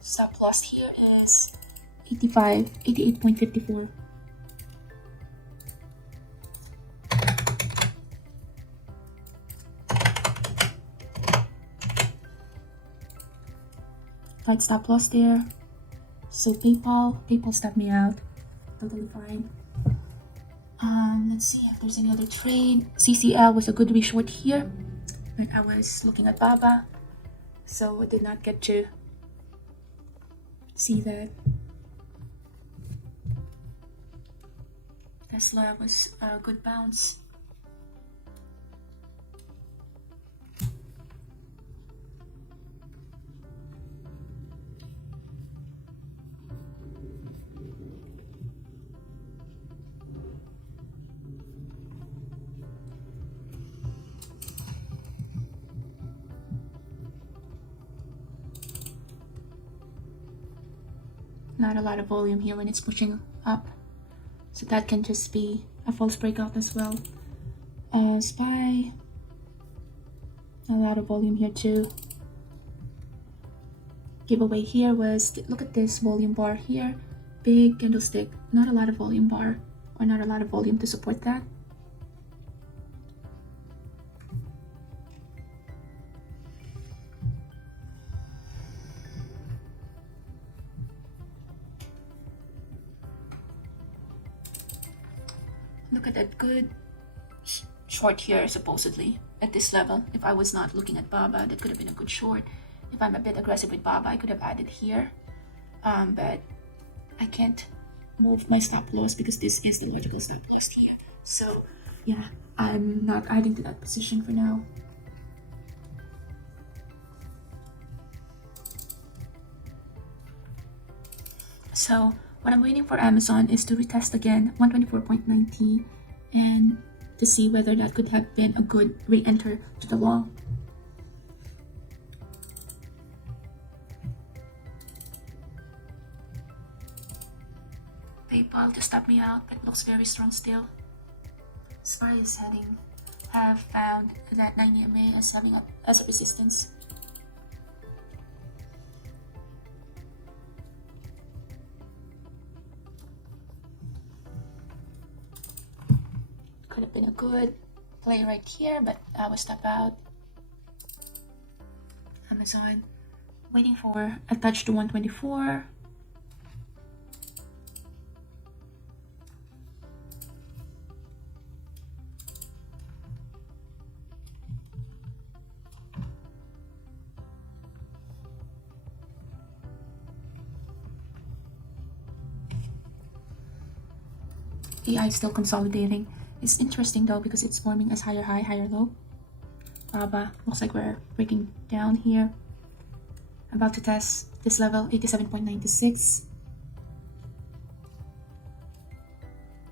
Stop loss here is 88.54. Got stop loss there. So PayPal stopped me out. Totally fine. Let's see if there's any other trade. CCL was a good reshort here, but I was looking at BABA, so I did not get to see that. Tesla was a good bounce. Not a lot of volume here when it's pushing up, so that can just be a false breakout as well. SPY, a lot of volume here too. Giveaway here was, look at this volume bar here, big candlestick, not a lot of volume bar, or not a lot of volume to support that. Look at that good short here, supposedly at this level. If I was not looking at BABA, that could have been a good short. If I'm a bit aggressive with BABA, I could have added here, but I can't move my stop loss because this is the logical stop loss here. So yeah, I'm not adding to that position for now. So what I'm waiting for Amazon is to retest again 124.90 and to see whether that could have been a good re-enter to the long. PayPal to stop me out, but looks very strong still. SPY is have found that 90 MA as having as a resistance. Could have been a good play right here, but I will step out. Amazon, waiting for a touch to 124. AI is still consolidating. It's interesting though because it's forming as higher high, higher low. BABA looks like we're breaking down here. About to test this level, 87.96.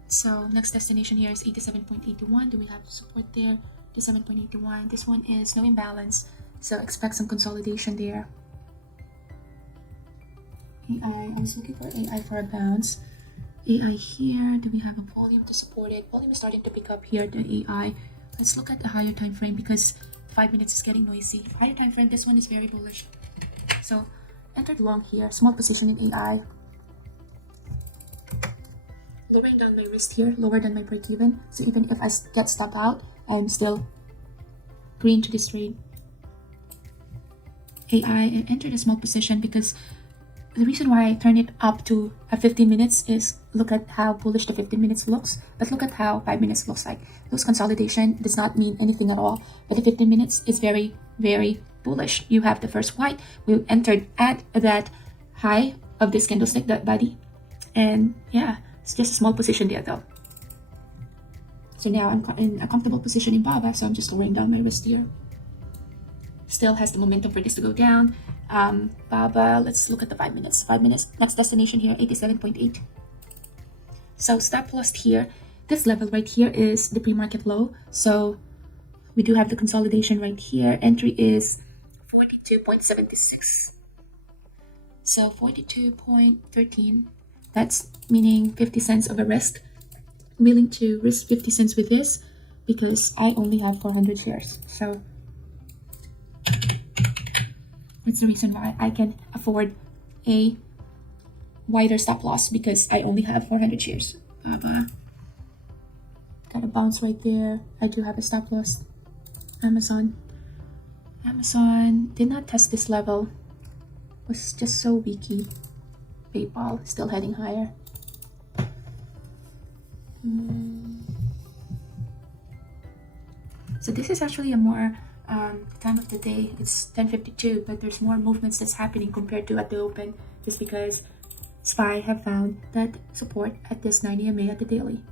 So next destination here is 87.81. Do we have support there? 87.81. This one is no imbalance, so expect some consolidation there. AI, I was looking for AI for a bounce. AI here, do we have a volume to support it? Volume is starting to pick up here, the AI. Let's look at the higher time frame because 5 minutes is getting noisy. Higher time frame, this one is very bullish. So entered long here, small position in AI. lowering down my risk here, lower than my break even. So even if I get stop out, I'm still green to this trade. AI entered a small position because the reason why I turn it up to a 15 minutes is look at how bullish the 15 minutes looks, but look at how 5 minutes looks like. Those consolidation does not mean anything at all, but the 15 minutes is very, very bullish. You have the first white. We entered at that high of this candlestick, that body. And yeah, it's just a small position there though. So now I'm in a comfortable position in BABA, so I'm just lowering down my risk here. Still has the momentum for this to go down. BABA, let's look at the 5 minutes. 5 minutes, next destination here, 87.8. So stop loss here. This level right here is the pre-market low. So we do have the consolidation right here. Entry is 42.76. So 42.13. That's meaning 50 cents of a risk. I'm willing to risk 50 cents with this because I only have 400 shares. So that's the reason why I can afford a wider stop loss, because I only have 400 shares. BABA. Got a bounce right there. I do have a stop loss. Amazon. Amazon did not test this level. Was just so weaky. PayPal still heading higher. So this is actually a more time of the day. It's 10:52, but there's more movements that's happening compared to at the open, just because SPY have found that support at this 90 MA at the daily.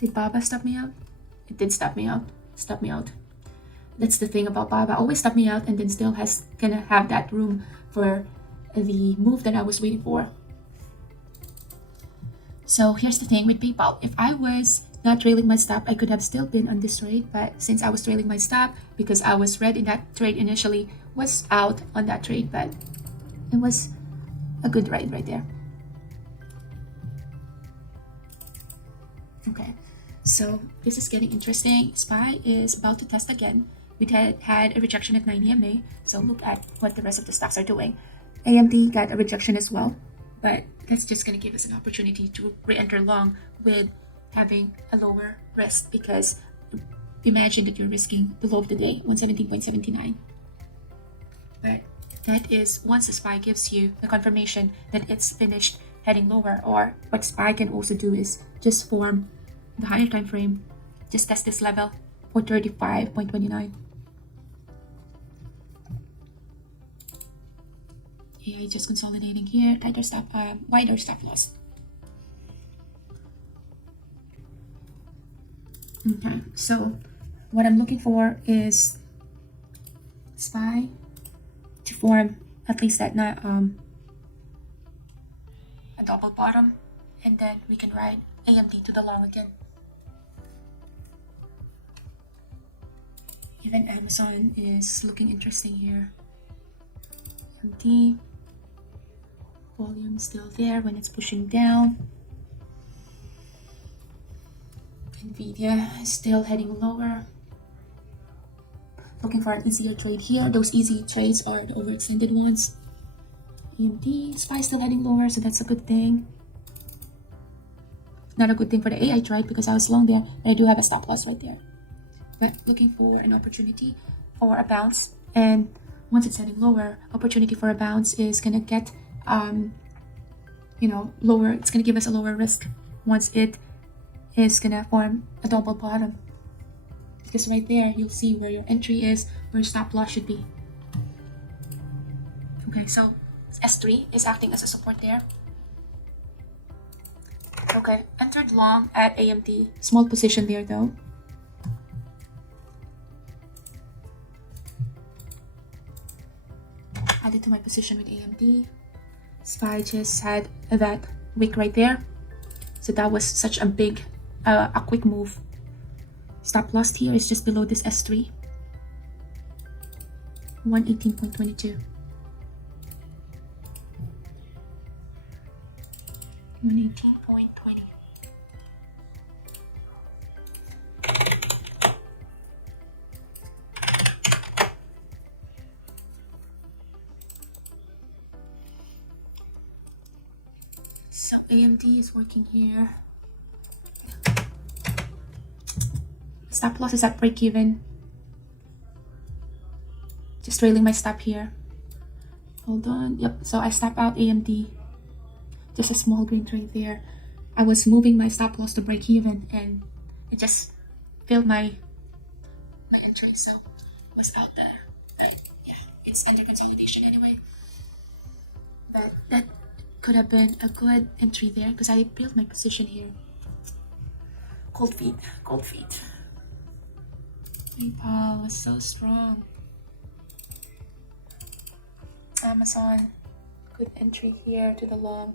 Did BABA stop me out? It did stop me out. Stop me out. That's the thing about BABA. Always stop me out and then still gonna have that room for the move that I was waiting for. So here's the thing with PayPal. If I was not trailing my stop, I could have still been on this trade, but since I was trailing my stop, because I was red in that trade initially, was out on that trade, but it was a good ride right there. Okay, so this is getting interesting. SPY is about to test again. We had a rejection at 90 MA, so look at what the rest of the stocks are doing. AMD got a rejection as well, but that's just going to give us an opportunity to re-enter long with having a lower risk, because imagine that you're risking the low of the day, 117.79. But that is once the SPY gives you the confirmation that it's finished heading lower, or what SPY can also do is just form the higher time frame, just test this level, 435.29. Yeah, just consolidating here, tighter stop, wider stop loss. Okay, so what I'm looking for is SPY to form at least that a double bottom, and then we can ride AMD to the long again. Even Amazon is looking interesting here. AMD volume still there when it's pushing down. Nvidia is still heading lower. Looking for an easier trade here. Those easy trades are the overextended ones. AMD, SPY still heading lower, so that's a good thing. Not a good thing for the AI trade because I was long there, but I do have a stop loss right there. But looking for an opportunity for a bounce, and once it's heading lower, opportunity for a bounce is gonna get lower. It's gonna give us a lower risk once it is gonna form a double bottom, because right there you'll see where your entry is, where your stop loss should be. Okay, so S3 is acting as a support there. Okay, entered long at AMD, small position there though. Added to my position with AMD. SPY just had that wick right there, so that was such a big a quick move. Stop loss here is just below this S3, 118.22. 118.20. So AMD is working here. Stop loss is at break even. Just trailing my stop here. Hold on. Yep. So I stop out AMD. Just a small green trade there. I was moving my stop loss to break even, and it just failed my entry. So it was out there. But yeah, it's under consolidation anyway. But that could have been a good entry there because I built my position here. Cold feet. Cold feet. PayPal was so strong. Amazon, good entry here to the long.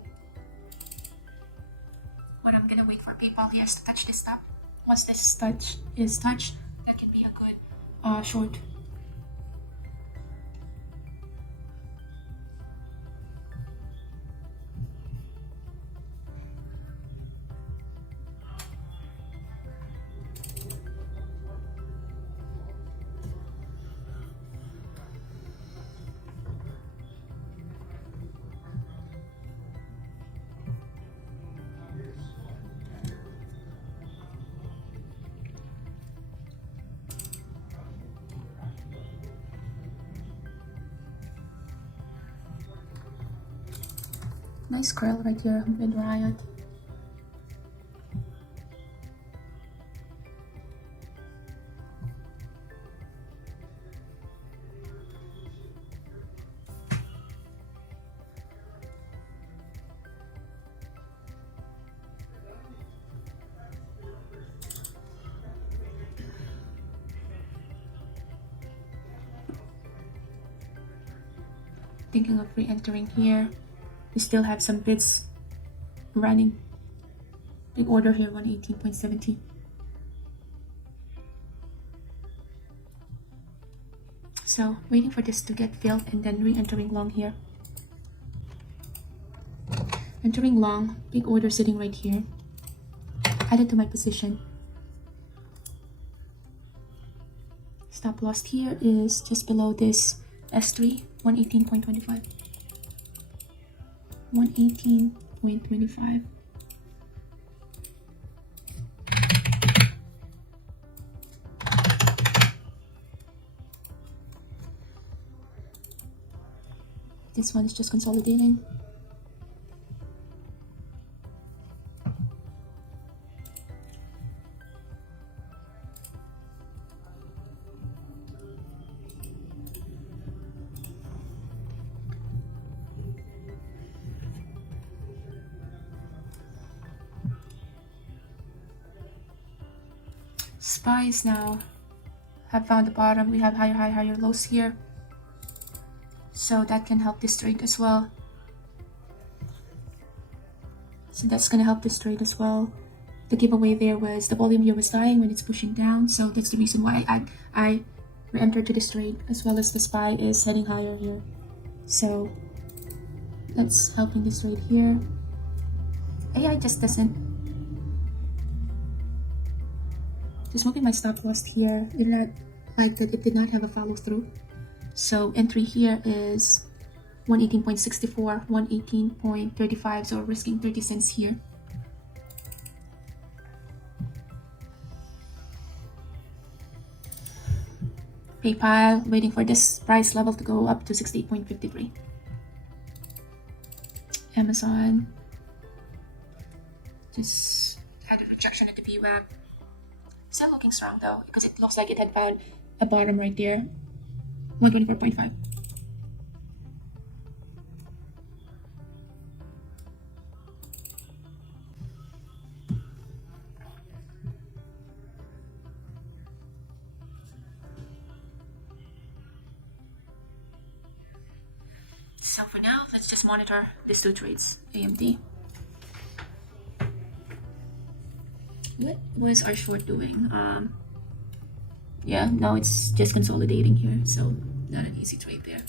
What I'm gonna wait for PayPal here is to touch this stop. Once this touched, that can be a good short. Nice curl right here with Riot. Thinking of re-entering here. We still have some bids running. Big order here, 118.70. So waiting for this to get filled and then re-entering long here. Entering long, big order sitting right here. Added to my position. Stop loss here is just below this S3, 118.25. 118.25. This one is just consolidating. Spies now have found the bottom. We have higher lows here. So that can help this trade as well. So that's gonna help this trade as well. The giveaway there was the volume here was dying when it's pushing down. So that's the reason why I re-entered to this trade, as well as the SPY is heading higher here. So that's helping this trade here. AI just doesn't. Just moving my stop loss here. In that fact that it did not have a follow through. So entry here is 118.64, 118.35, so risking 30 cents here. PayPal waiting for this price level to go up to 68.53. Amazon just had a rejection at the VWAP. Still looking strong though, because it looks like it had found a bottom right there. 124.5. So for now, let's just monitor these two trades, AMD. What was our short doing? Yeah, now it's just consolidating here, so not an easy trade there.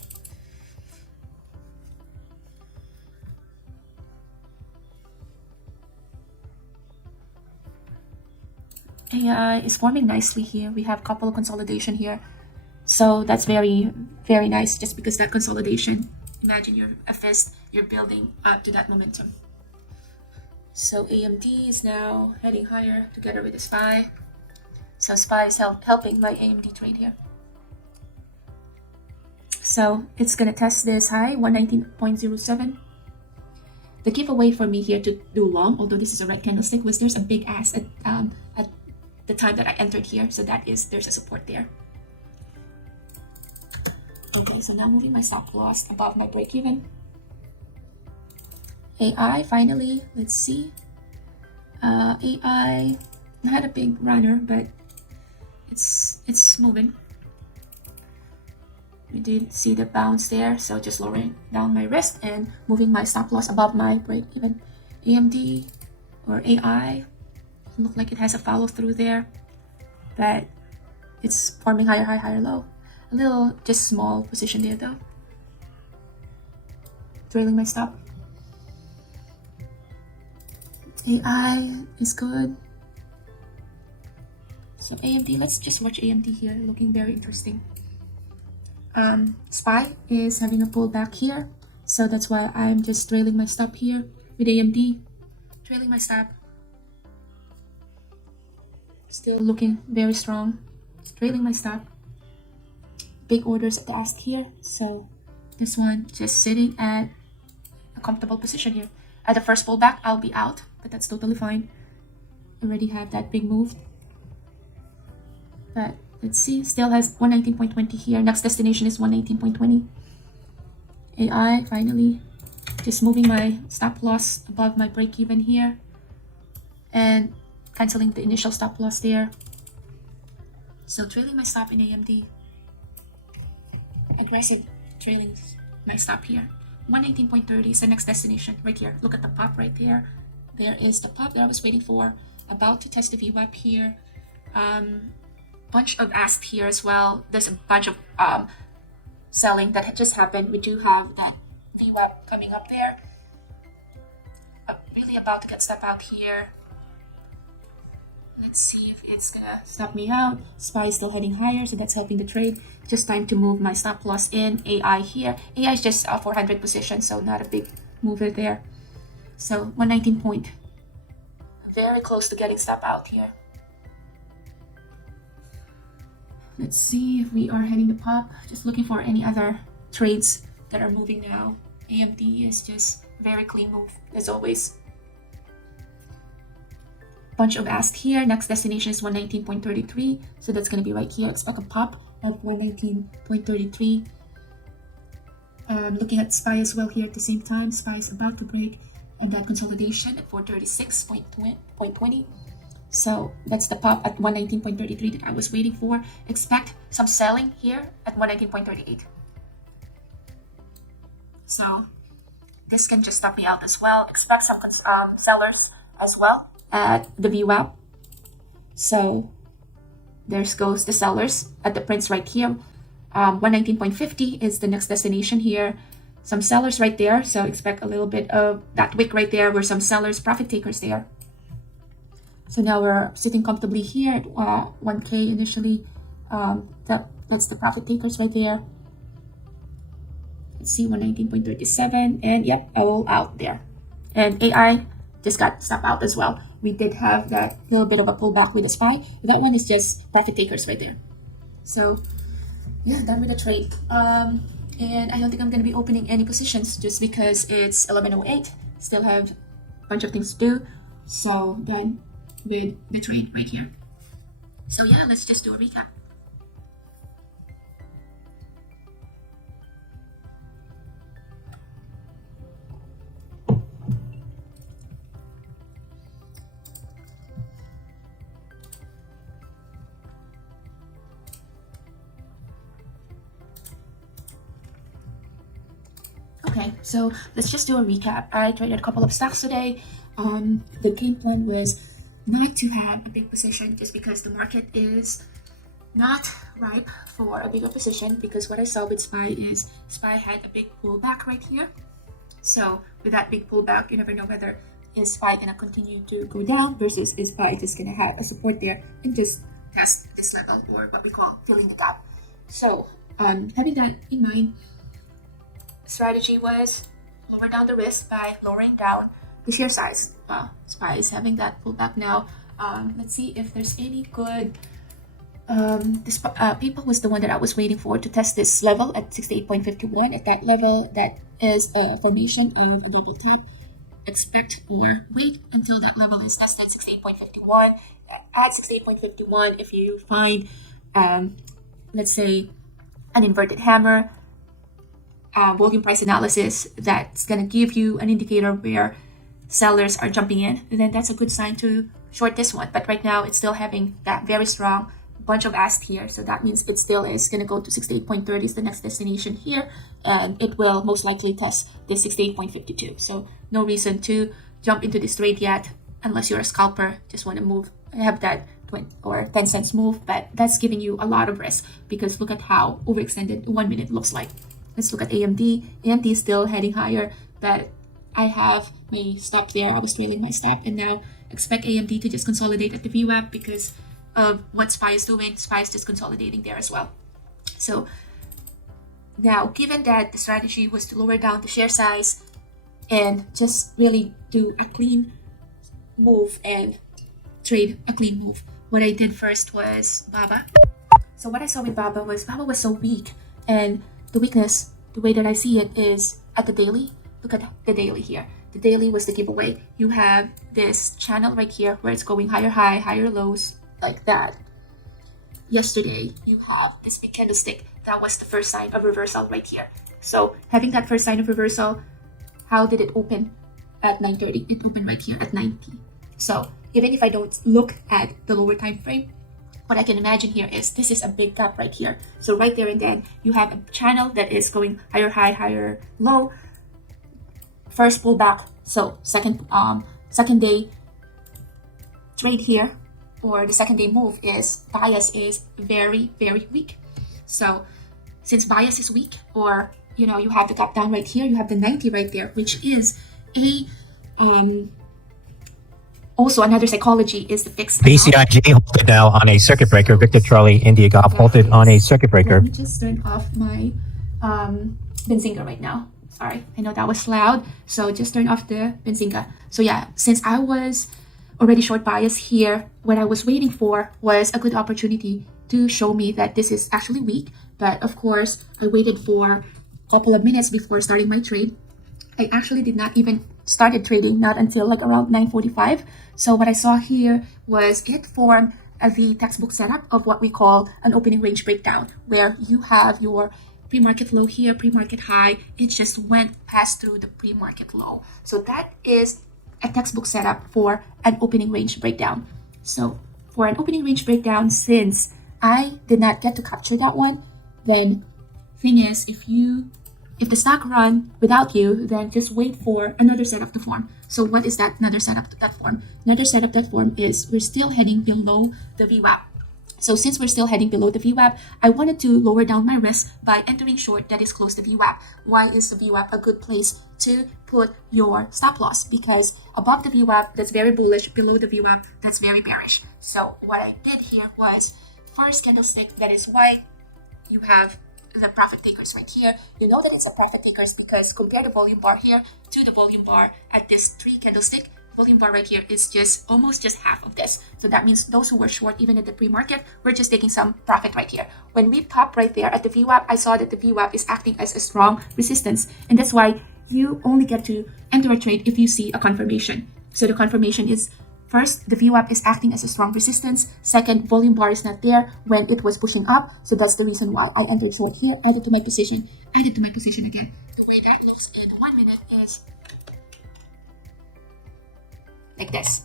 AI is forming nicely here. We have a couple of consolidation here, so that's very nice, just because that consolidation, imagine you're a fist, you're building up to that momentum. So AMD is now heading higher together with the SPY. So SPY is helping my AMD trade here. So it's gonna test this high, 119.07. The giveaway for me here to do long, although this is a red candlestick, was there's a big ask at the time that I entered here. So that is, there's a support there. Okay, so now moving my stop loss above my break even. AI finally, let's see. AI not a big runner, but it's moving. We did see the bounce there, so just lowering down my risk and moving my stop loss above my break even. AMD or AI look like it has a follow through there, but it's forming higher high, higher low. A little just small position there though. Trailing my stop. AI is good. So AMD, let's just watch AMD here, looking very interesting. SPY is having a pullback here, so that's why I'm just trailing my stop here with AMD. Trailing my stop. Still looking very strong. Trailing my stop. Big orders at the ask here, so this one just sitting at a comfortable position here. At the first pullback, I'll be out, but that's totally fine. Already have that big move. But let's see, still has 119.20 here. Next destination is 119.20. AI finally just moving my stop loss above my break even here and canceling the initial stop loss there. So trailing my stop in AMD. Aggressive trailing my stop here. 119.30 is the next destination right here. Look at the pop right there. There is the pop that I was waiting for. About to test the VWAP here. Bunch of ask here as well. There's a bunch of selling that had just happened. We do have that VWAP coming up there. Really about to get step out here. Let's see if it's gonna stop me out. SPY is still heading higher, so that's helping the trade. Just time to move my stop loss in. AI here. AI is just a 400 position, so not a big mover there. So 119 point. Very close to getting stop out here. Let's see if we are heading to pop. Just looking for any other trades that are moving now. AMD is just very clean move as always. Bunch of ask here. Next destination is 119.33, so that's going to be right here. Expect a pop of 119.33. Looking at SPY as well here at the same time. SPY is about to break and that consolidation at 436.20. So that's the pop at 119.33 that I was waiting for. Expect some selling here at 119.38. So this can just stop me out as well. Expect some sellers as well at the VWAP. So there goes the sellers at the prints right here. 119.50 is the next destination here. Some sellers right there. So expect a little bit of that wick right there were some sellers, profit takers there. So now we're sitting comfortably here at 1K initially. That's the profit takers right there. Let's see, 119.37. And yep, all out there. And AI just got stop out as well. We did have that little bit of a pullback with the SPY. That one is just profit takers right there. So yeah, done with the trade. And I don't think I'm going to be opening any positions just because it's 11:08. Still have a bunch of things to do. So done with the trade right here. So yeah, let's just do a recap. Okay, so let's just do a recap. I traded a couple of stocks today. The game plan was not to have a big position just because the market is not ripe for a bigger position, because what I saw with SPY is SPY had a big pullback right here. So with that big pullback, you never know whether is SPY gonna continue to go down versus is SPY just gonna have a support there and just test this level, or what we call filling the gap. So having that in mind, strategy was lower down the risk by lowering down the share size. SPY is having that pullback now. Let's see if there's any good. This PayPal was the one that I was waiting for to test this level at 68.51. At that level, that is a formation of a double tap. Expect or wait until that level is tested, 68.51. At 68.51, if you find, let's say, an inverted hammer, volume price analysis that's going to give you an indicator where sellers are jumping in, then that's a good sign to short this one. But right now, it's still having that very strong bunch of ask here, so that means it still is going to go to 68.30 is the next destination here, and it will most likely test the 68.52. So no reason to jump into this trade yet unless you're a scalper, just want to move, have that 20 or 10 cents move, but that's giving you a lot of risk because look at how overextended 1 minute looks like. Let's look at AMD. AMD is still heading higher, but I have my stop there. I was trailing my stop, and now expect AMD to just consolidate at the VWAP because of what SPY is doing. SPY is just consolidating there as well. So now, given that the strategy was to lower down the share size and just really do a clean move and trade a clean move, what I did first was BABA. So what I saw with BABA was so weak, and the weakness, the way that I see it is at the daily. Look at the daily here. The daily was the giveaway. You have this channel right here where it's going higher high, higher lows, like that. Yesterday, you have this big candlestick. That was the first sign of reversal right here. So having that first sign of reversal, how did it open at 9:30? It opened right here at 90. So even if I don't look at the lower time frame, what I can imagine here is this is a big gap right here. So right there and then you have a channel that is going higher high, higher low. First pullback. So second day trade here, or the second day move is bias is very, very weak. So since bias is weak, or you have the gap down right here, you have the 90 right there, which is a also another psychology is the fixed amount. BCIG halted now on a circuit breaker. Victor Charlie India Golf halted on a circuit breaker. Let me just turn off my Benzinga right now. Sorry, I know that was loud, so just turn off the Benzinga. So yeah, since I was already short bias here, what I was waiting for was a good opportunity to show me that this is actually weak. But of course, I waited for a couple of minutes before starting my trade. I actually did not even started trading, not until like around 9:45. So what I saw here was it formed the textbook setup of what we call an opening range breakdown, where you have your pre-market low here, pre-market high. It just went past through the pre-market low. So that is a textbook setup for an opening range breakdown. So for an opening range breakdown, since I did not get to capture that one, then thing is, if the stock run without you, then just wait for another setup to form. So what is that another setup that form? Another setup that form is we're still heading below the VWAP. So since we're still heading below the VWAP, I wanted to lower down my risk by entering short that is close to VWAP. Why is the VWAP a good place to put your stop loss? Because above the VWAP, that's very bullish. Below the VWAP, that's very bearish. So what I did here was first candlestick that is white, you have the profit takers right here. You know that it's a profit takers because compare the volume bar here to the volume bar at this 3 candlestick. Volume bar right here is just almost just half of this. So that means those who were short even at the pre-market, we're just taking some profit right here. When we pop right there at the VWAP, I saw that the VWAP is acting as a strong resistance. And that's why you only get to enter a trade if you see a confirmation. So the confirmation is first, the VWAP is acting as a strong resistance. Second, volume bar is not there when it was pushing up. So that's the reason why I entered short here, added to my position again. The way that looks in 1 minute is like this.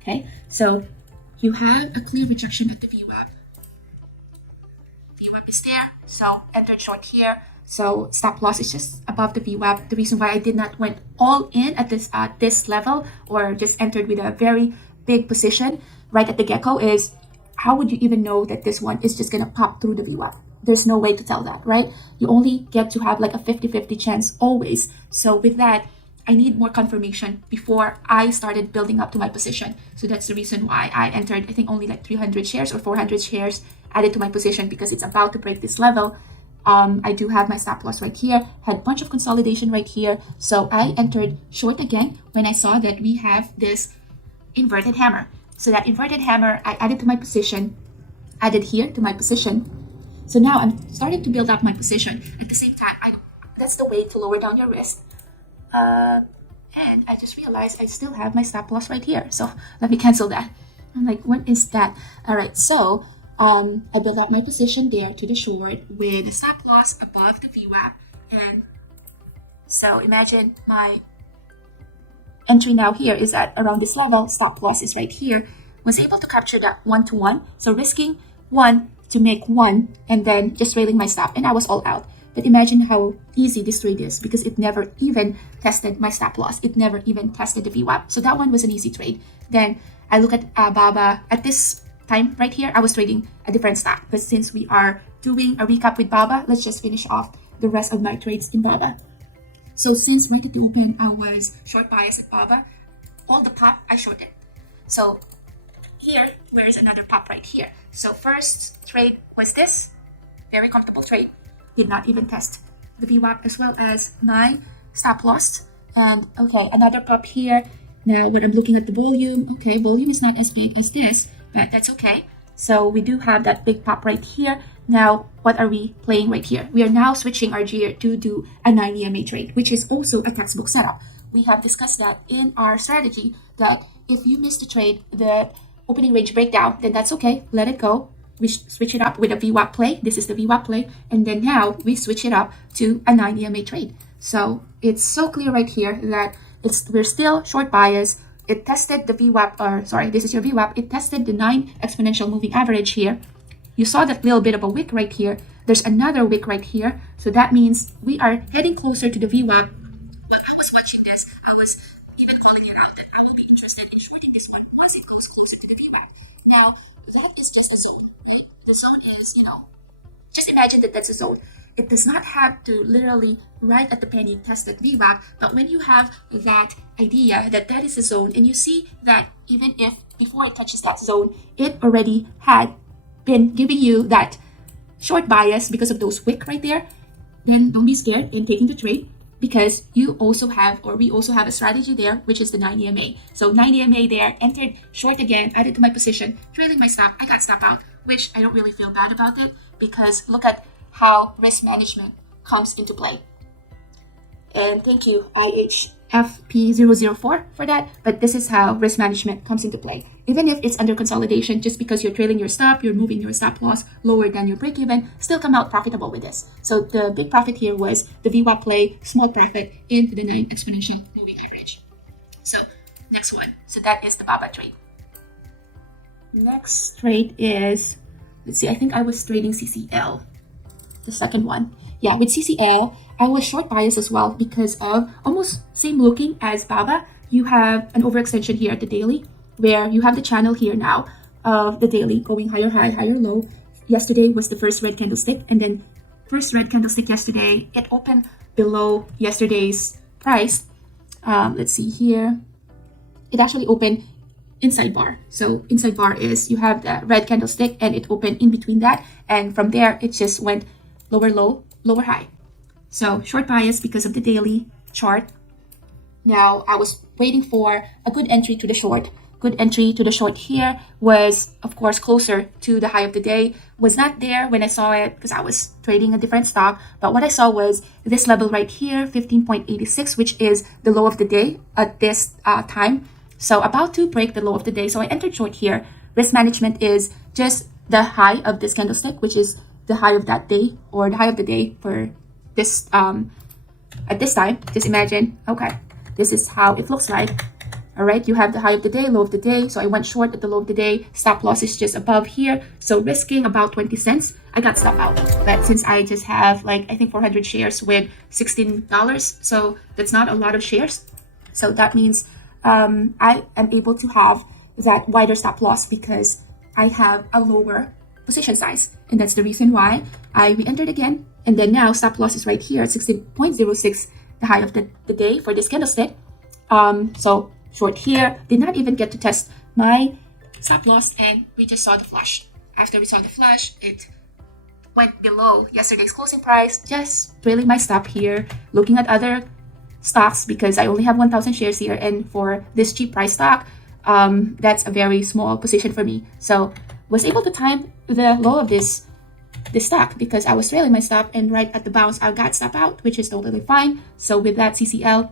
Okay, so you have a clear rejection at the VWAP. VWAP is there, so entered short here. So stop loss is just above the VWAP. The reason why I did not went all in at this level or just entered with a very big position right at the get-go is how would you even know that this one is just gonna pop through the VWAP? There's no way to tell that, right? You only get to have like a 50-50 chance always. So with that, I need more confirmation before I started building up to my position. So that's the reason why I entered, I think only like 300 shares or 400 shares added to my position because it's about to break this level. I do have my stop loss right here, had a bunch of consolidation right here. So I entered short again when I saw that we have this inverted hammer. So that inverted hammer, I added to my position, added here to my position. So now I'm starting to build up my position. At the same time, that's the way to lower down your risk. And I just realized I still have my stop loss right here. So let me cancel that. I'm like, what is that? All right, so I built up my position there to the short with a stop loss above the VWAP. And so imagine my entry now here is at around this level. Stop loss is right here. Was able to capture that 1-to-1. So risking 1 to make 1 and then just trailing my stop. And I was all out. But imagine how easy this trade is because it never even tested my stop loss. It never even tested the VWAP. So that one was an easy trade. Then I look at BABA. At this time right here, I was trading a different stock. But since we are doing a recap with BABA, let's just finish off the rest of my trades in BABA. So since right at the open, I was short bias at BABA. All the pop, I shorted. So here, where is another pop right here? So first trade was this. Very comfortable trade. Did not even test the VWAP as well as my stop loss. And okay, another pop here. Now when I'm looking at the volume, okay, volume is not as big as this, but that's okay. So we do have that big pop right here. Now, what are we playing right here? We are now switching our gear to do a 9 EMA trade, which is also a textbook setup. We have discussed that in our strategy that if you miss the trade, the opening range breakdown, then that's okay. Let it go. We switch it up with a VWAP play. This is the VWAP play. And then now we switch it up to a 9 EMA trade. So it's so clear right here that we're still short bias. It tested the VWAP, this is your VWAP. It tested the 9 exponential moving average here. You saw that little bit of a wick right here. There's another wick right here. So that means we are heading closer to the VWAP. While I was watching this, I was even calling it out that I will be interested in shorting this one once it goes closer to the VWAP. Now, that is just a zone, right? The zone is, just imagine that that's a zone. It does not have to literally right at the penny test that VWAP, but when you have that idea that that is a zone and you see that even if before it touches that zone, it already had been giving you that short bias because of those wick right there, then don't be scared in taking the trade because you also have, or we also have a strategy there, which is the 9 EMA. So 9 EMA there, entered short again, added to my position, trailing my stop. I got stop out, which I don't really feel bad about it because look at how risk management comes into play. And thank you, IHFP004 for that. But this is how risk management comes into play. Even if it's under consolidation, just because you're trailing your stop, you're moving your stop loss lower than your break even, still come out profitable with this. So the big profit here was the VWAP play, small profit into the 9 exponential moving average. So next one. So that is the BABA trade. Next trade is, let's see, I think I was trading CCL. The second one. Yeah, with CCL, I was short bias as well because of almost same looking as BABA. You have an overextension here at the daily where you have the channel here now of the daily going higher high, higher low. Yesterday was the first red candlestick and then first red candlestick yesterday, it opened below yesterday's price. Let's see here. It actually opened inside bar. So inside bar is you have the red candlestick and it opened in between that. And from there, it just went lower low, lower high. So short bias because of the daily chart. Now I was waiting for a good entry to the short. Good entry to the short here was of course closer to the high of the day. Was not there when I saw it because I was trading a different stock. But what I saw was this level right here, 15.86, which is the low of the day at this time. So about to break the low of the day. So I entered short here. Risk management is just the high of this candlestick, which is the high of that day or the high of the day for this at this time. Just imagine, okay, this is how it looks like. All right, you have the high of the day, low of the day. So I went short at the low of the day. Stop loss is just above here. So risking about 20 cents. I got stop out. But since I just have like, I think 400 shares with $16, so that's not a lot of shares. So that means I am able to have that wider stop loss because I have a lower position size. And that's the reason why I re-entered again. And then now stop loss is right here at 16.06, the high of the day for this candlestick. So short here, did not even get to test my stop loss and we just saw the flush. After we saw the flush, it went below yesterday's closing price, just trailing my stop here, looking at other stocks because I only have 1,000 shares here, and for this cheap price stock, that's a very small position for me. So was able to time the low of this stock because I was trailing my stop, and right at the bounce I got stop out, which is totally fine. So with that CCL,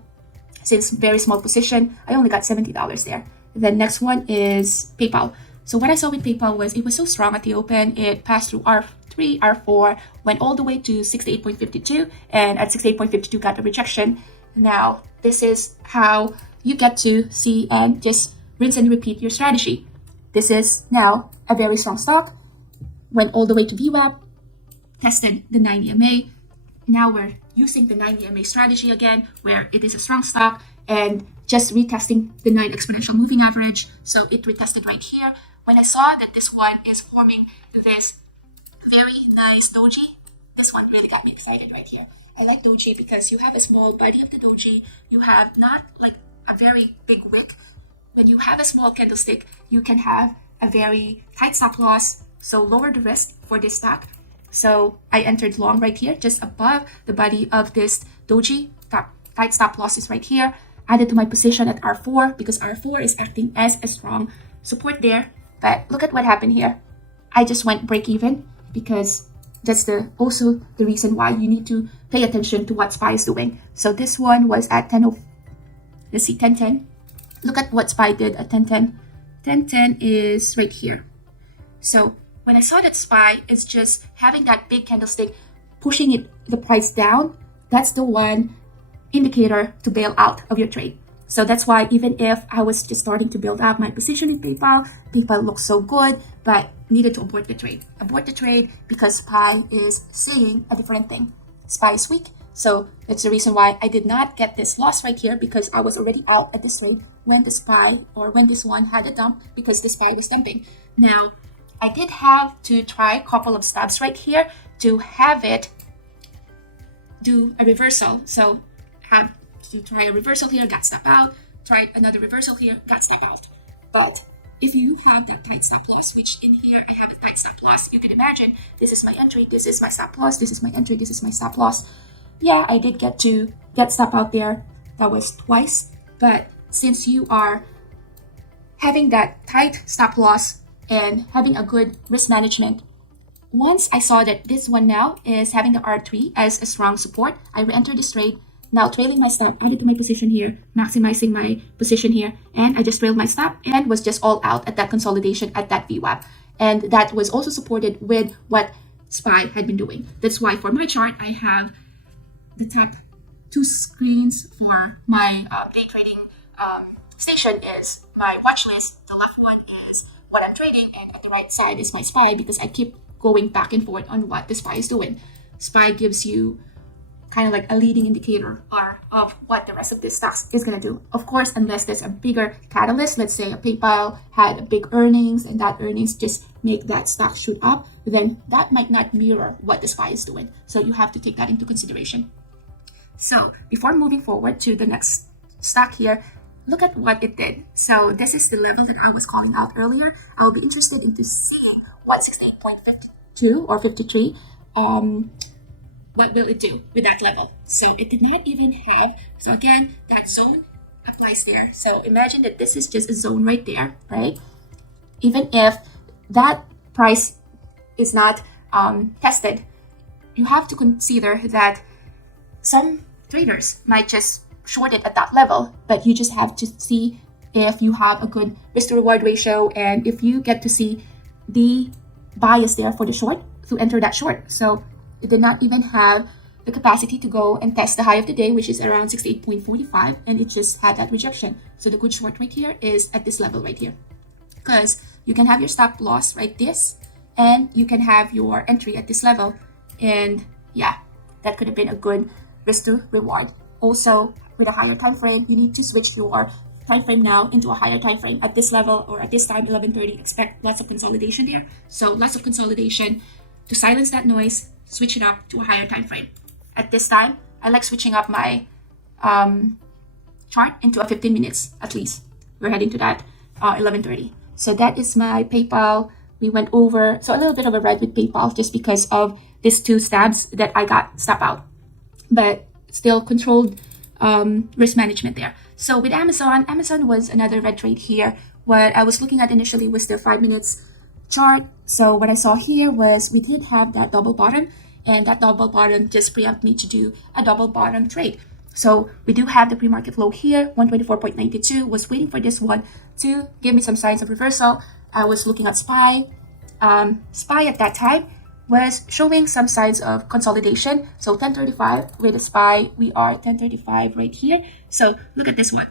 since very small position, I only got $70 there. The next one is PayPal. So what I saw with PayPal was it was so strong at the open. It passed through R3, R4, went all the way to 68.52, and at 68.52 got a rejection. Now, this is how you get to see and just rinse and repeat your strategy. This is now a very strong stock, went all the way to VWAP, tested the 9 EMA. Now we're using the 9 EMA strategy again, where it is a strong stock, and just retesting the 9 exponential moving average. So it retested right here. When I saw that this one is forming this very nice doji, this one really got me excited right here. I like doji because you have a small body of the doji. You have not like a very big wick. When you have a small candlestick, you can have a very tight stop loss, so lower the risk for this stock. So I entered long right here, just above the body of this doji. Tight stop loss is right here. Added to my position at R4 because R4 is acting as a strong support there. But look at what happened here. I just went break even because that's also the reason why you need to pay attention to what SPY is doing. So this one was at 10:10. Look at what SPY did at 10:10. 10:10 is right here. So when I saw that SPY is just having that big candlestick pushing the price down, that's the one indicator to bail out of your trade. So that's why even if I was just starting to build up my position in PayPal looks so good, but needed to abort the trade. Abort the trade because SPY is saying a different thing. SPY is weak. So that's the reason why I did not get this loss right here because I was already out at this trade when the SPY or when this one had a dump because the SPY was dumping. Now, I did have to try a couple of stabs right here to have it do a reversal. So have to try a reversal here, got stop out, tried another reversal here, got stop out. But if you have that tight stop loss, which in here I have a tight stop loss, you can imagine this is my entry, this is my stop loss, this is my entry, this is my stop loss. Yeah, I did get to get stop out there. That was twice. But since you are having that tight stop loss and having a good risk management, once I saw that this one now is having the R3 as a strong support, I re-entered this trade. Now trailing my stop, added to my position here, maximizing my position here, and I just trailed my stop and was just all out at that consolidation at that VWAP. And that was also supported with what SPY had been doing. That's why for my chart, I have the top 2 screens for my day trading station is my watch list. The left one is what I'm trading, and at the right side is my SPY because I keep going back and forth on what the SPY is doing. SPY gives you kind of like a leading indicator of what the rest of this stock is going to do. Of course, unless there's a bigger catalyst, let's say a PayPal had big earnings and that earnings just make that stock shoot up, then that might not mirror what the SPY is doing. So you have to take that into consideration. So before moving forward to the next stock here, look at what it did. So this is the level that I was calling out earlier. I'll be interested into seeing 168.52 or 53. What will it do with that level? So it did not even have, so again, that zone applies there. So imagine that this is just a zone right there, right? Even if that price is not tested, you have to consider that some traders might just short it at that level, but you just have to see if you have a good risk to reward ratio and if you get to see the bias there for the short to enter that short. So it did not even have the capacity to go and test the high of the day, which is around 68.45, and it just had that rejection. So the good short right here is at this level right here, because you can have your stop loss right this, and you can have your entry at this level, and yeah, that could have been a good risk to reward. Also, with a higher time frame, you need to switch your time frame now into a higher time frame at this level or at this time 11:30. Expect lots of consolidation there. So lots of consolidation to silence that noise. Switch it up to a higher time frame. At this time, I like switching up my chart into a 15 minutes at least. We're heading to that 11:30. So that is my PayPal. We went over, so a little bit of a ride with PayPal just because of these two stabs that I got stop out, but still controlled risk management there. So with Amazon was another red trade here. What I was looking at initially was the 5 minutes chart. So what I saw here was we did have that double bottom, and that double bottom just preempted me to do a double bottom trade. So we do have the pre-market low here, 124.92. Was waiting for this one to give me some signs of reversal. I was looking at SPY. SPY at that time was showing some signs of consolidation. So 1035 with a SPY, we are 1035 right here. So look at this one.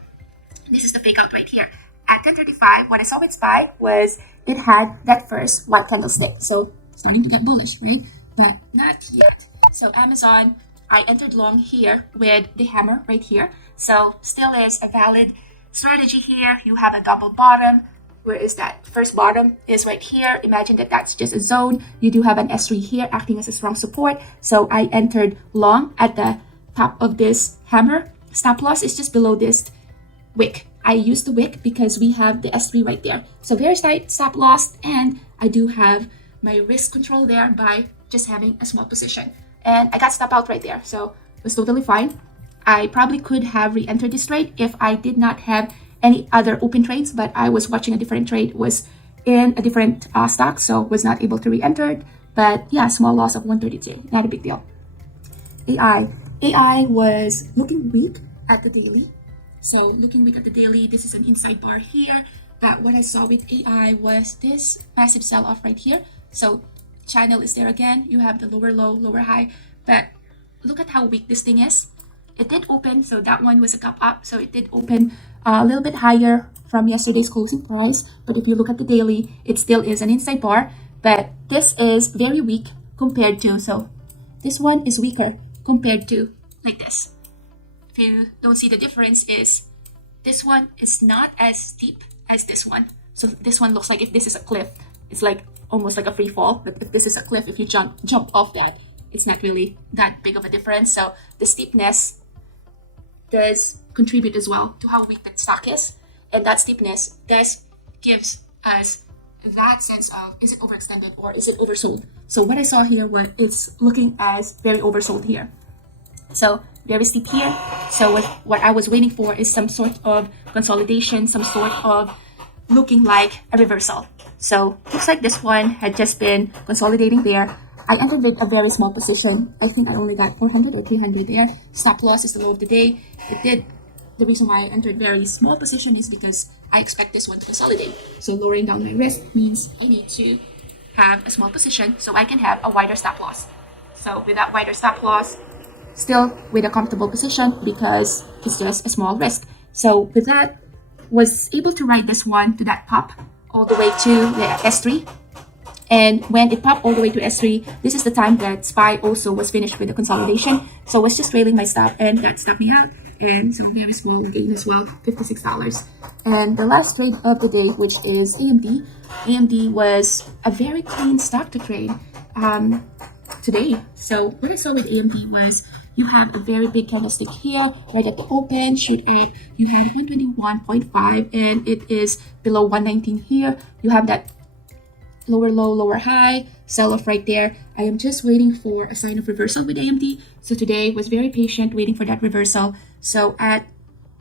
This is the fake out right here. At 1035, what I saw with SPY was it had that first white candlestick. So starting to get bullish, right? But not yet. So Amazon, I entered long here with the hammer right here. So still is a valid strategy here. You have a double bottom. Where is that first bottom is right here. Imagine that that's just a zone. You do have an S3 here acting as a strong support. So I entered long at the top of this hammer. Stop loss is just below this wick. I use the wick because we have the S3 right there. So very tight stop loss, and I do have my risk control there by just having a small position. And I got stop out right there, so it was totally fine. I probably could have re-entered this trade if I did not have any other open trades, but I was watching a different trade, was in a different stock, so was not able to re-enter it. But yeah, small loss of 132, not a big deal. AI was looking weak at the daily. So looking weak at the daily, this is an inside bar here. But what I saw with AI was this massive sell-off right here. So channel is there again. You have the lower low, lower high. But look at how weak this thing is. It did open, so that one was a gap up. So it did open a little bit higher from yesterday's closing price. But if you look at the daily, it still is an inside bar. But this is very weak compared to, so this one is weaker compared to like this. If you don't see the difference, is this one is not as steep as this one. So this one looks like if this is a cliff, it's like almost like a free fall. But if this is a cliff, if you jump off that, it's not really that big of a difference. So the steepness does contribute as well to how weak that stock is. And that steepness does gives us that sense of, is it overextended or is it oversold? So what I saw here was it's looking as very oversold here. So very steep here. So what I was waiting for is some sort of consolidation, some sort of looking like a reversal. So looks like this one had just been consolidating there. I entered with a very small position. I think I only got 400 or 300 there. Stop loss is the low of the day. The reason why I entered very small position is because I expect this one to consolidate. So lowering down my risk means I need to have a small position so I can have a wider stop loss. So with that wider stop loss, still with a comfortable position because it's just a small risk. So with that, was able to ride this one to that pop all the way to the S3. And when it popped all the way to S3, this is the time that SPY also was finished with the consolidation. So I was just trailing my stop, and that stopped me out. And so very small gain as well, $56. And the last trade of the day, which is AMD. AMD was a very clean stock to trade today. So what I saw with AMD was you have a very big candlestick here, right at the open, shoot up. You have 121.5, and it is below 119 here. You have that lower low, lower high, sell off right there. I am just waiting for a sign of reversal with AMD. So today was very patient, waiting for that reversal. So at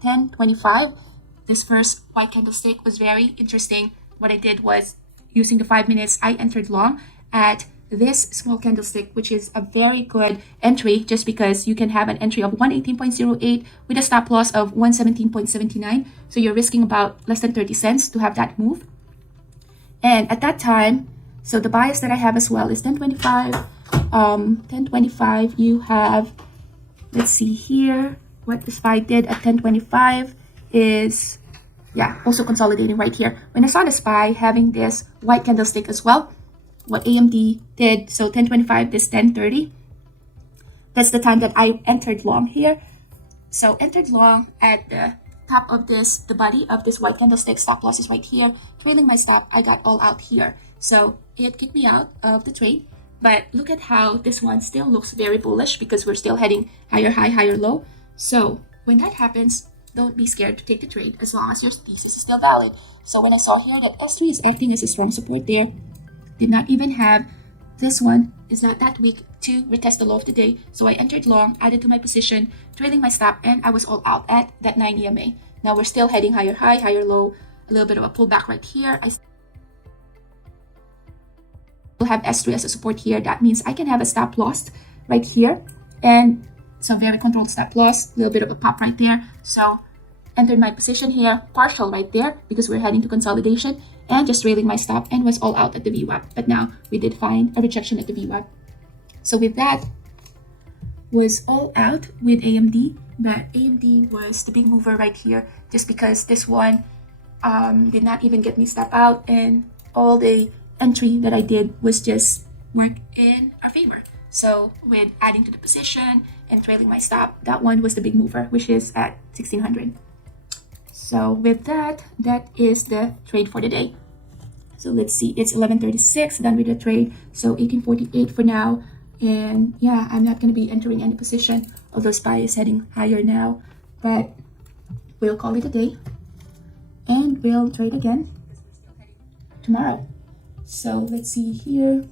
10:25, this first white candlestick was very interesting. What I did was using the 5 minutes, I entered long at this small candlestick, which is a very good entry just because you can have an entry of 118.08 with a stop loss of 117.79. So you're risking about less than 30 cents to have that move. And at that time, so the bias that I have as well is 1025. 1025, you have, let's see here, what the SPY did at 1025 is, yeah, also consolidating right here. When I saw the SPY having this white candlestick as well, what AMD did, so 1025, this 1030, that's the time that I entered long here. So entered long at the top of this, the body of this white candlestick. Stop loss is right here. Trailing my stop, I got all out here. So it kicked me out of the trade. But look at how this one still looks very bullish because we're still heading higher high, higher low. So when that happens, don't be scared to take the trade as long as your thesis is still valid. So when I saw here that S3 is acting as a strong support there, did not even have this one is not that weak to retest the low of the day. So I entered long, added to my position, trailing my stop, and I was all out at that 9 EMA. Now we're still heading higher high, higher low, a little bit of a pullback right here. I still have S3 as a support here. That means I can have a stop loss right here. And so very controlled stop loss, a little bit of a pop right there. So entered my position here, partial right there because we're heading to consolidation, and just trailing my stop and was all out at the VWAP. But now we did find a rejection at the VWAP. So with that, was all out with AMD, but AMD was the big mover right here just because this one did not even get me step out, and all the entry that I did was just work in our favor. So with adding to the position and trailing my stop, that one was the big mover, which is at 1600. So with that, that is the trade for the day. So let's see, it's 11:36, done with the trade. So 1848 for now. And yeah, I'm not going to be entering any position, although SPY is heading higher now. But we'll call it a day. And we'll trade again tomorrow. So let's see here.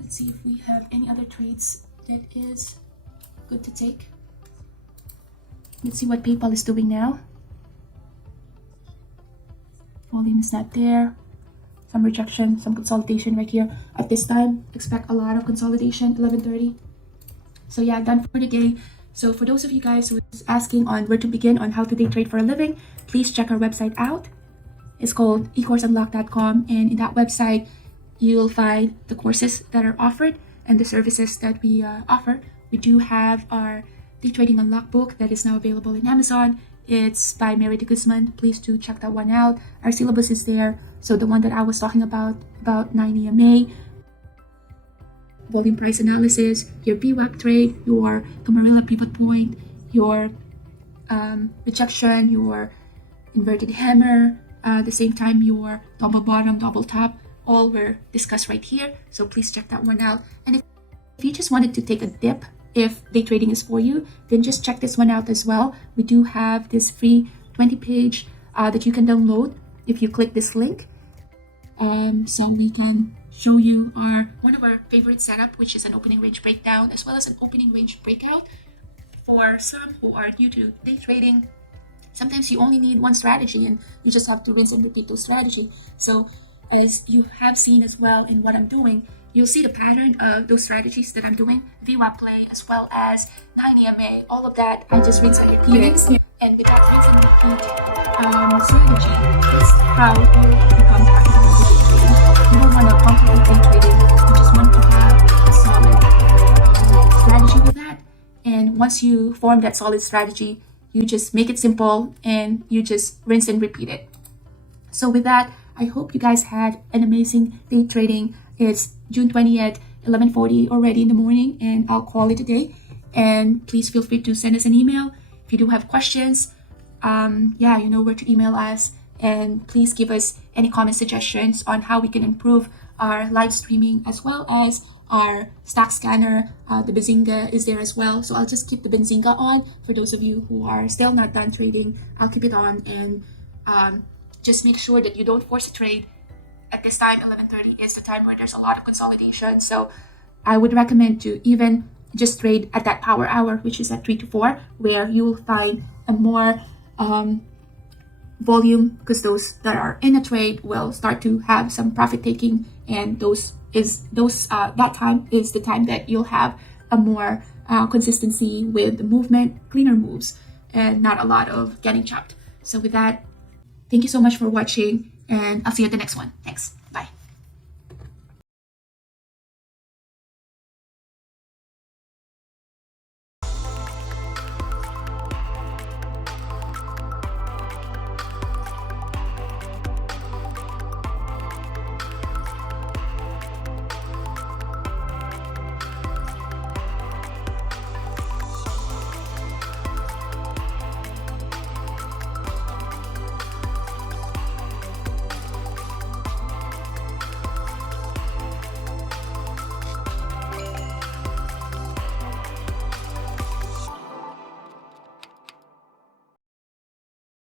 Let's see if we have any other trades that is good to take. Let's see what PayPal is doing now. Volume is not there. Some rejection, some consolidation right here. At this time, expect a lot of consolidation, 11:30. So yeah, done for the day. So for those of you guys who is asking on where to begin on how to day trade for a living, please check our website out. It's called ecourseunlock.com, and in that website, you'll find the courses that are offered and the services that we offer. We do have our Day Trading Unlock book that is now available in Amazon. It's by Mary de Guzman. Please do check that one out. Our syllabus is there. So the one that I was talking about 9 EMA, volume price analysis, your VWAP trade, your Camarilla pivot point, your rejection, your inverted hammer, the same time your double bottom, double top, all were discussed right here. So please check that one out. And if you just wanted to take a dip, if day trading is for you, then just check this one out as well. We do have this free 20-page that you can download if you click this link. So we can show you one of our favorite setup, which is an opening range breakdown, as well as an opening range breakout. For some who are new to day trading, sometimes you only need one strategy and you just have to rinse and repeat those strategy. So as you have seen as well in what I'm doing, you'll see the pattern of those strategies that I'm doing, VWAP play as well as 9 EMA, all of that, I just rinse and repeat it. And with that rinse and repeat strategy, is how you become profitable with day trading. You don't want to complicate day trading, you just want to have a solid strategy with that. And once you form that solid strategy, you just make it simple and you just rinse and repeat it. So with that, I hope you guys had an amazing day trading. It's June 20th, 11:40 already in the morning, and I'll call it a day. And please feel free to send us an email if you do have questions. You know where to email us, and please give us any comment suggestions on how we can improve our live streaming, as well as our stock scanner. The Benzinga is there as well, so I'll just keep the Benzinga on for those of you who are still not done trading. I'll keep it on, and just make sure that you don't force a trade. At this time, 11:30 is the time where there's a lot of consolidation. So I would recommend to even just trade at that power hour, which is at 3 to 4, where you'll find a more volume, because those that are in a trade will start to have some profit taking, and that time is the time that you'll have a more consistency with the movement, cleaner moves, and not a lot of getting chopped. So with that, thank you so much for watching, and I'll see you at the next one. Thanks.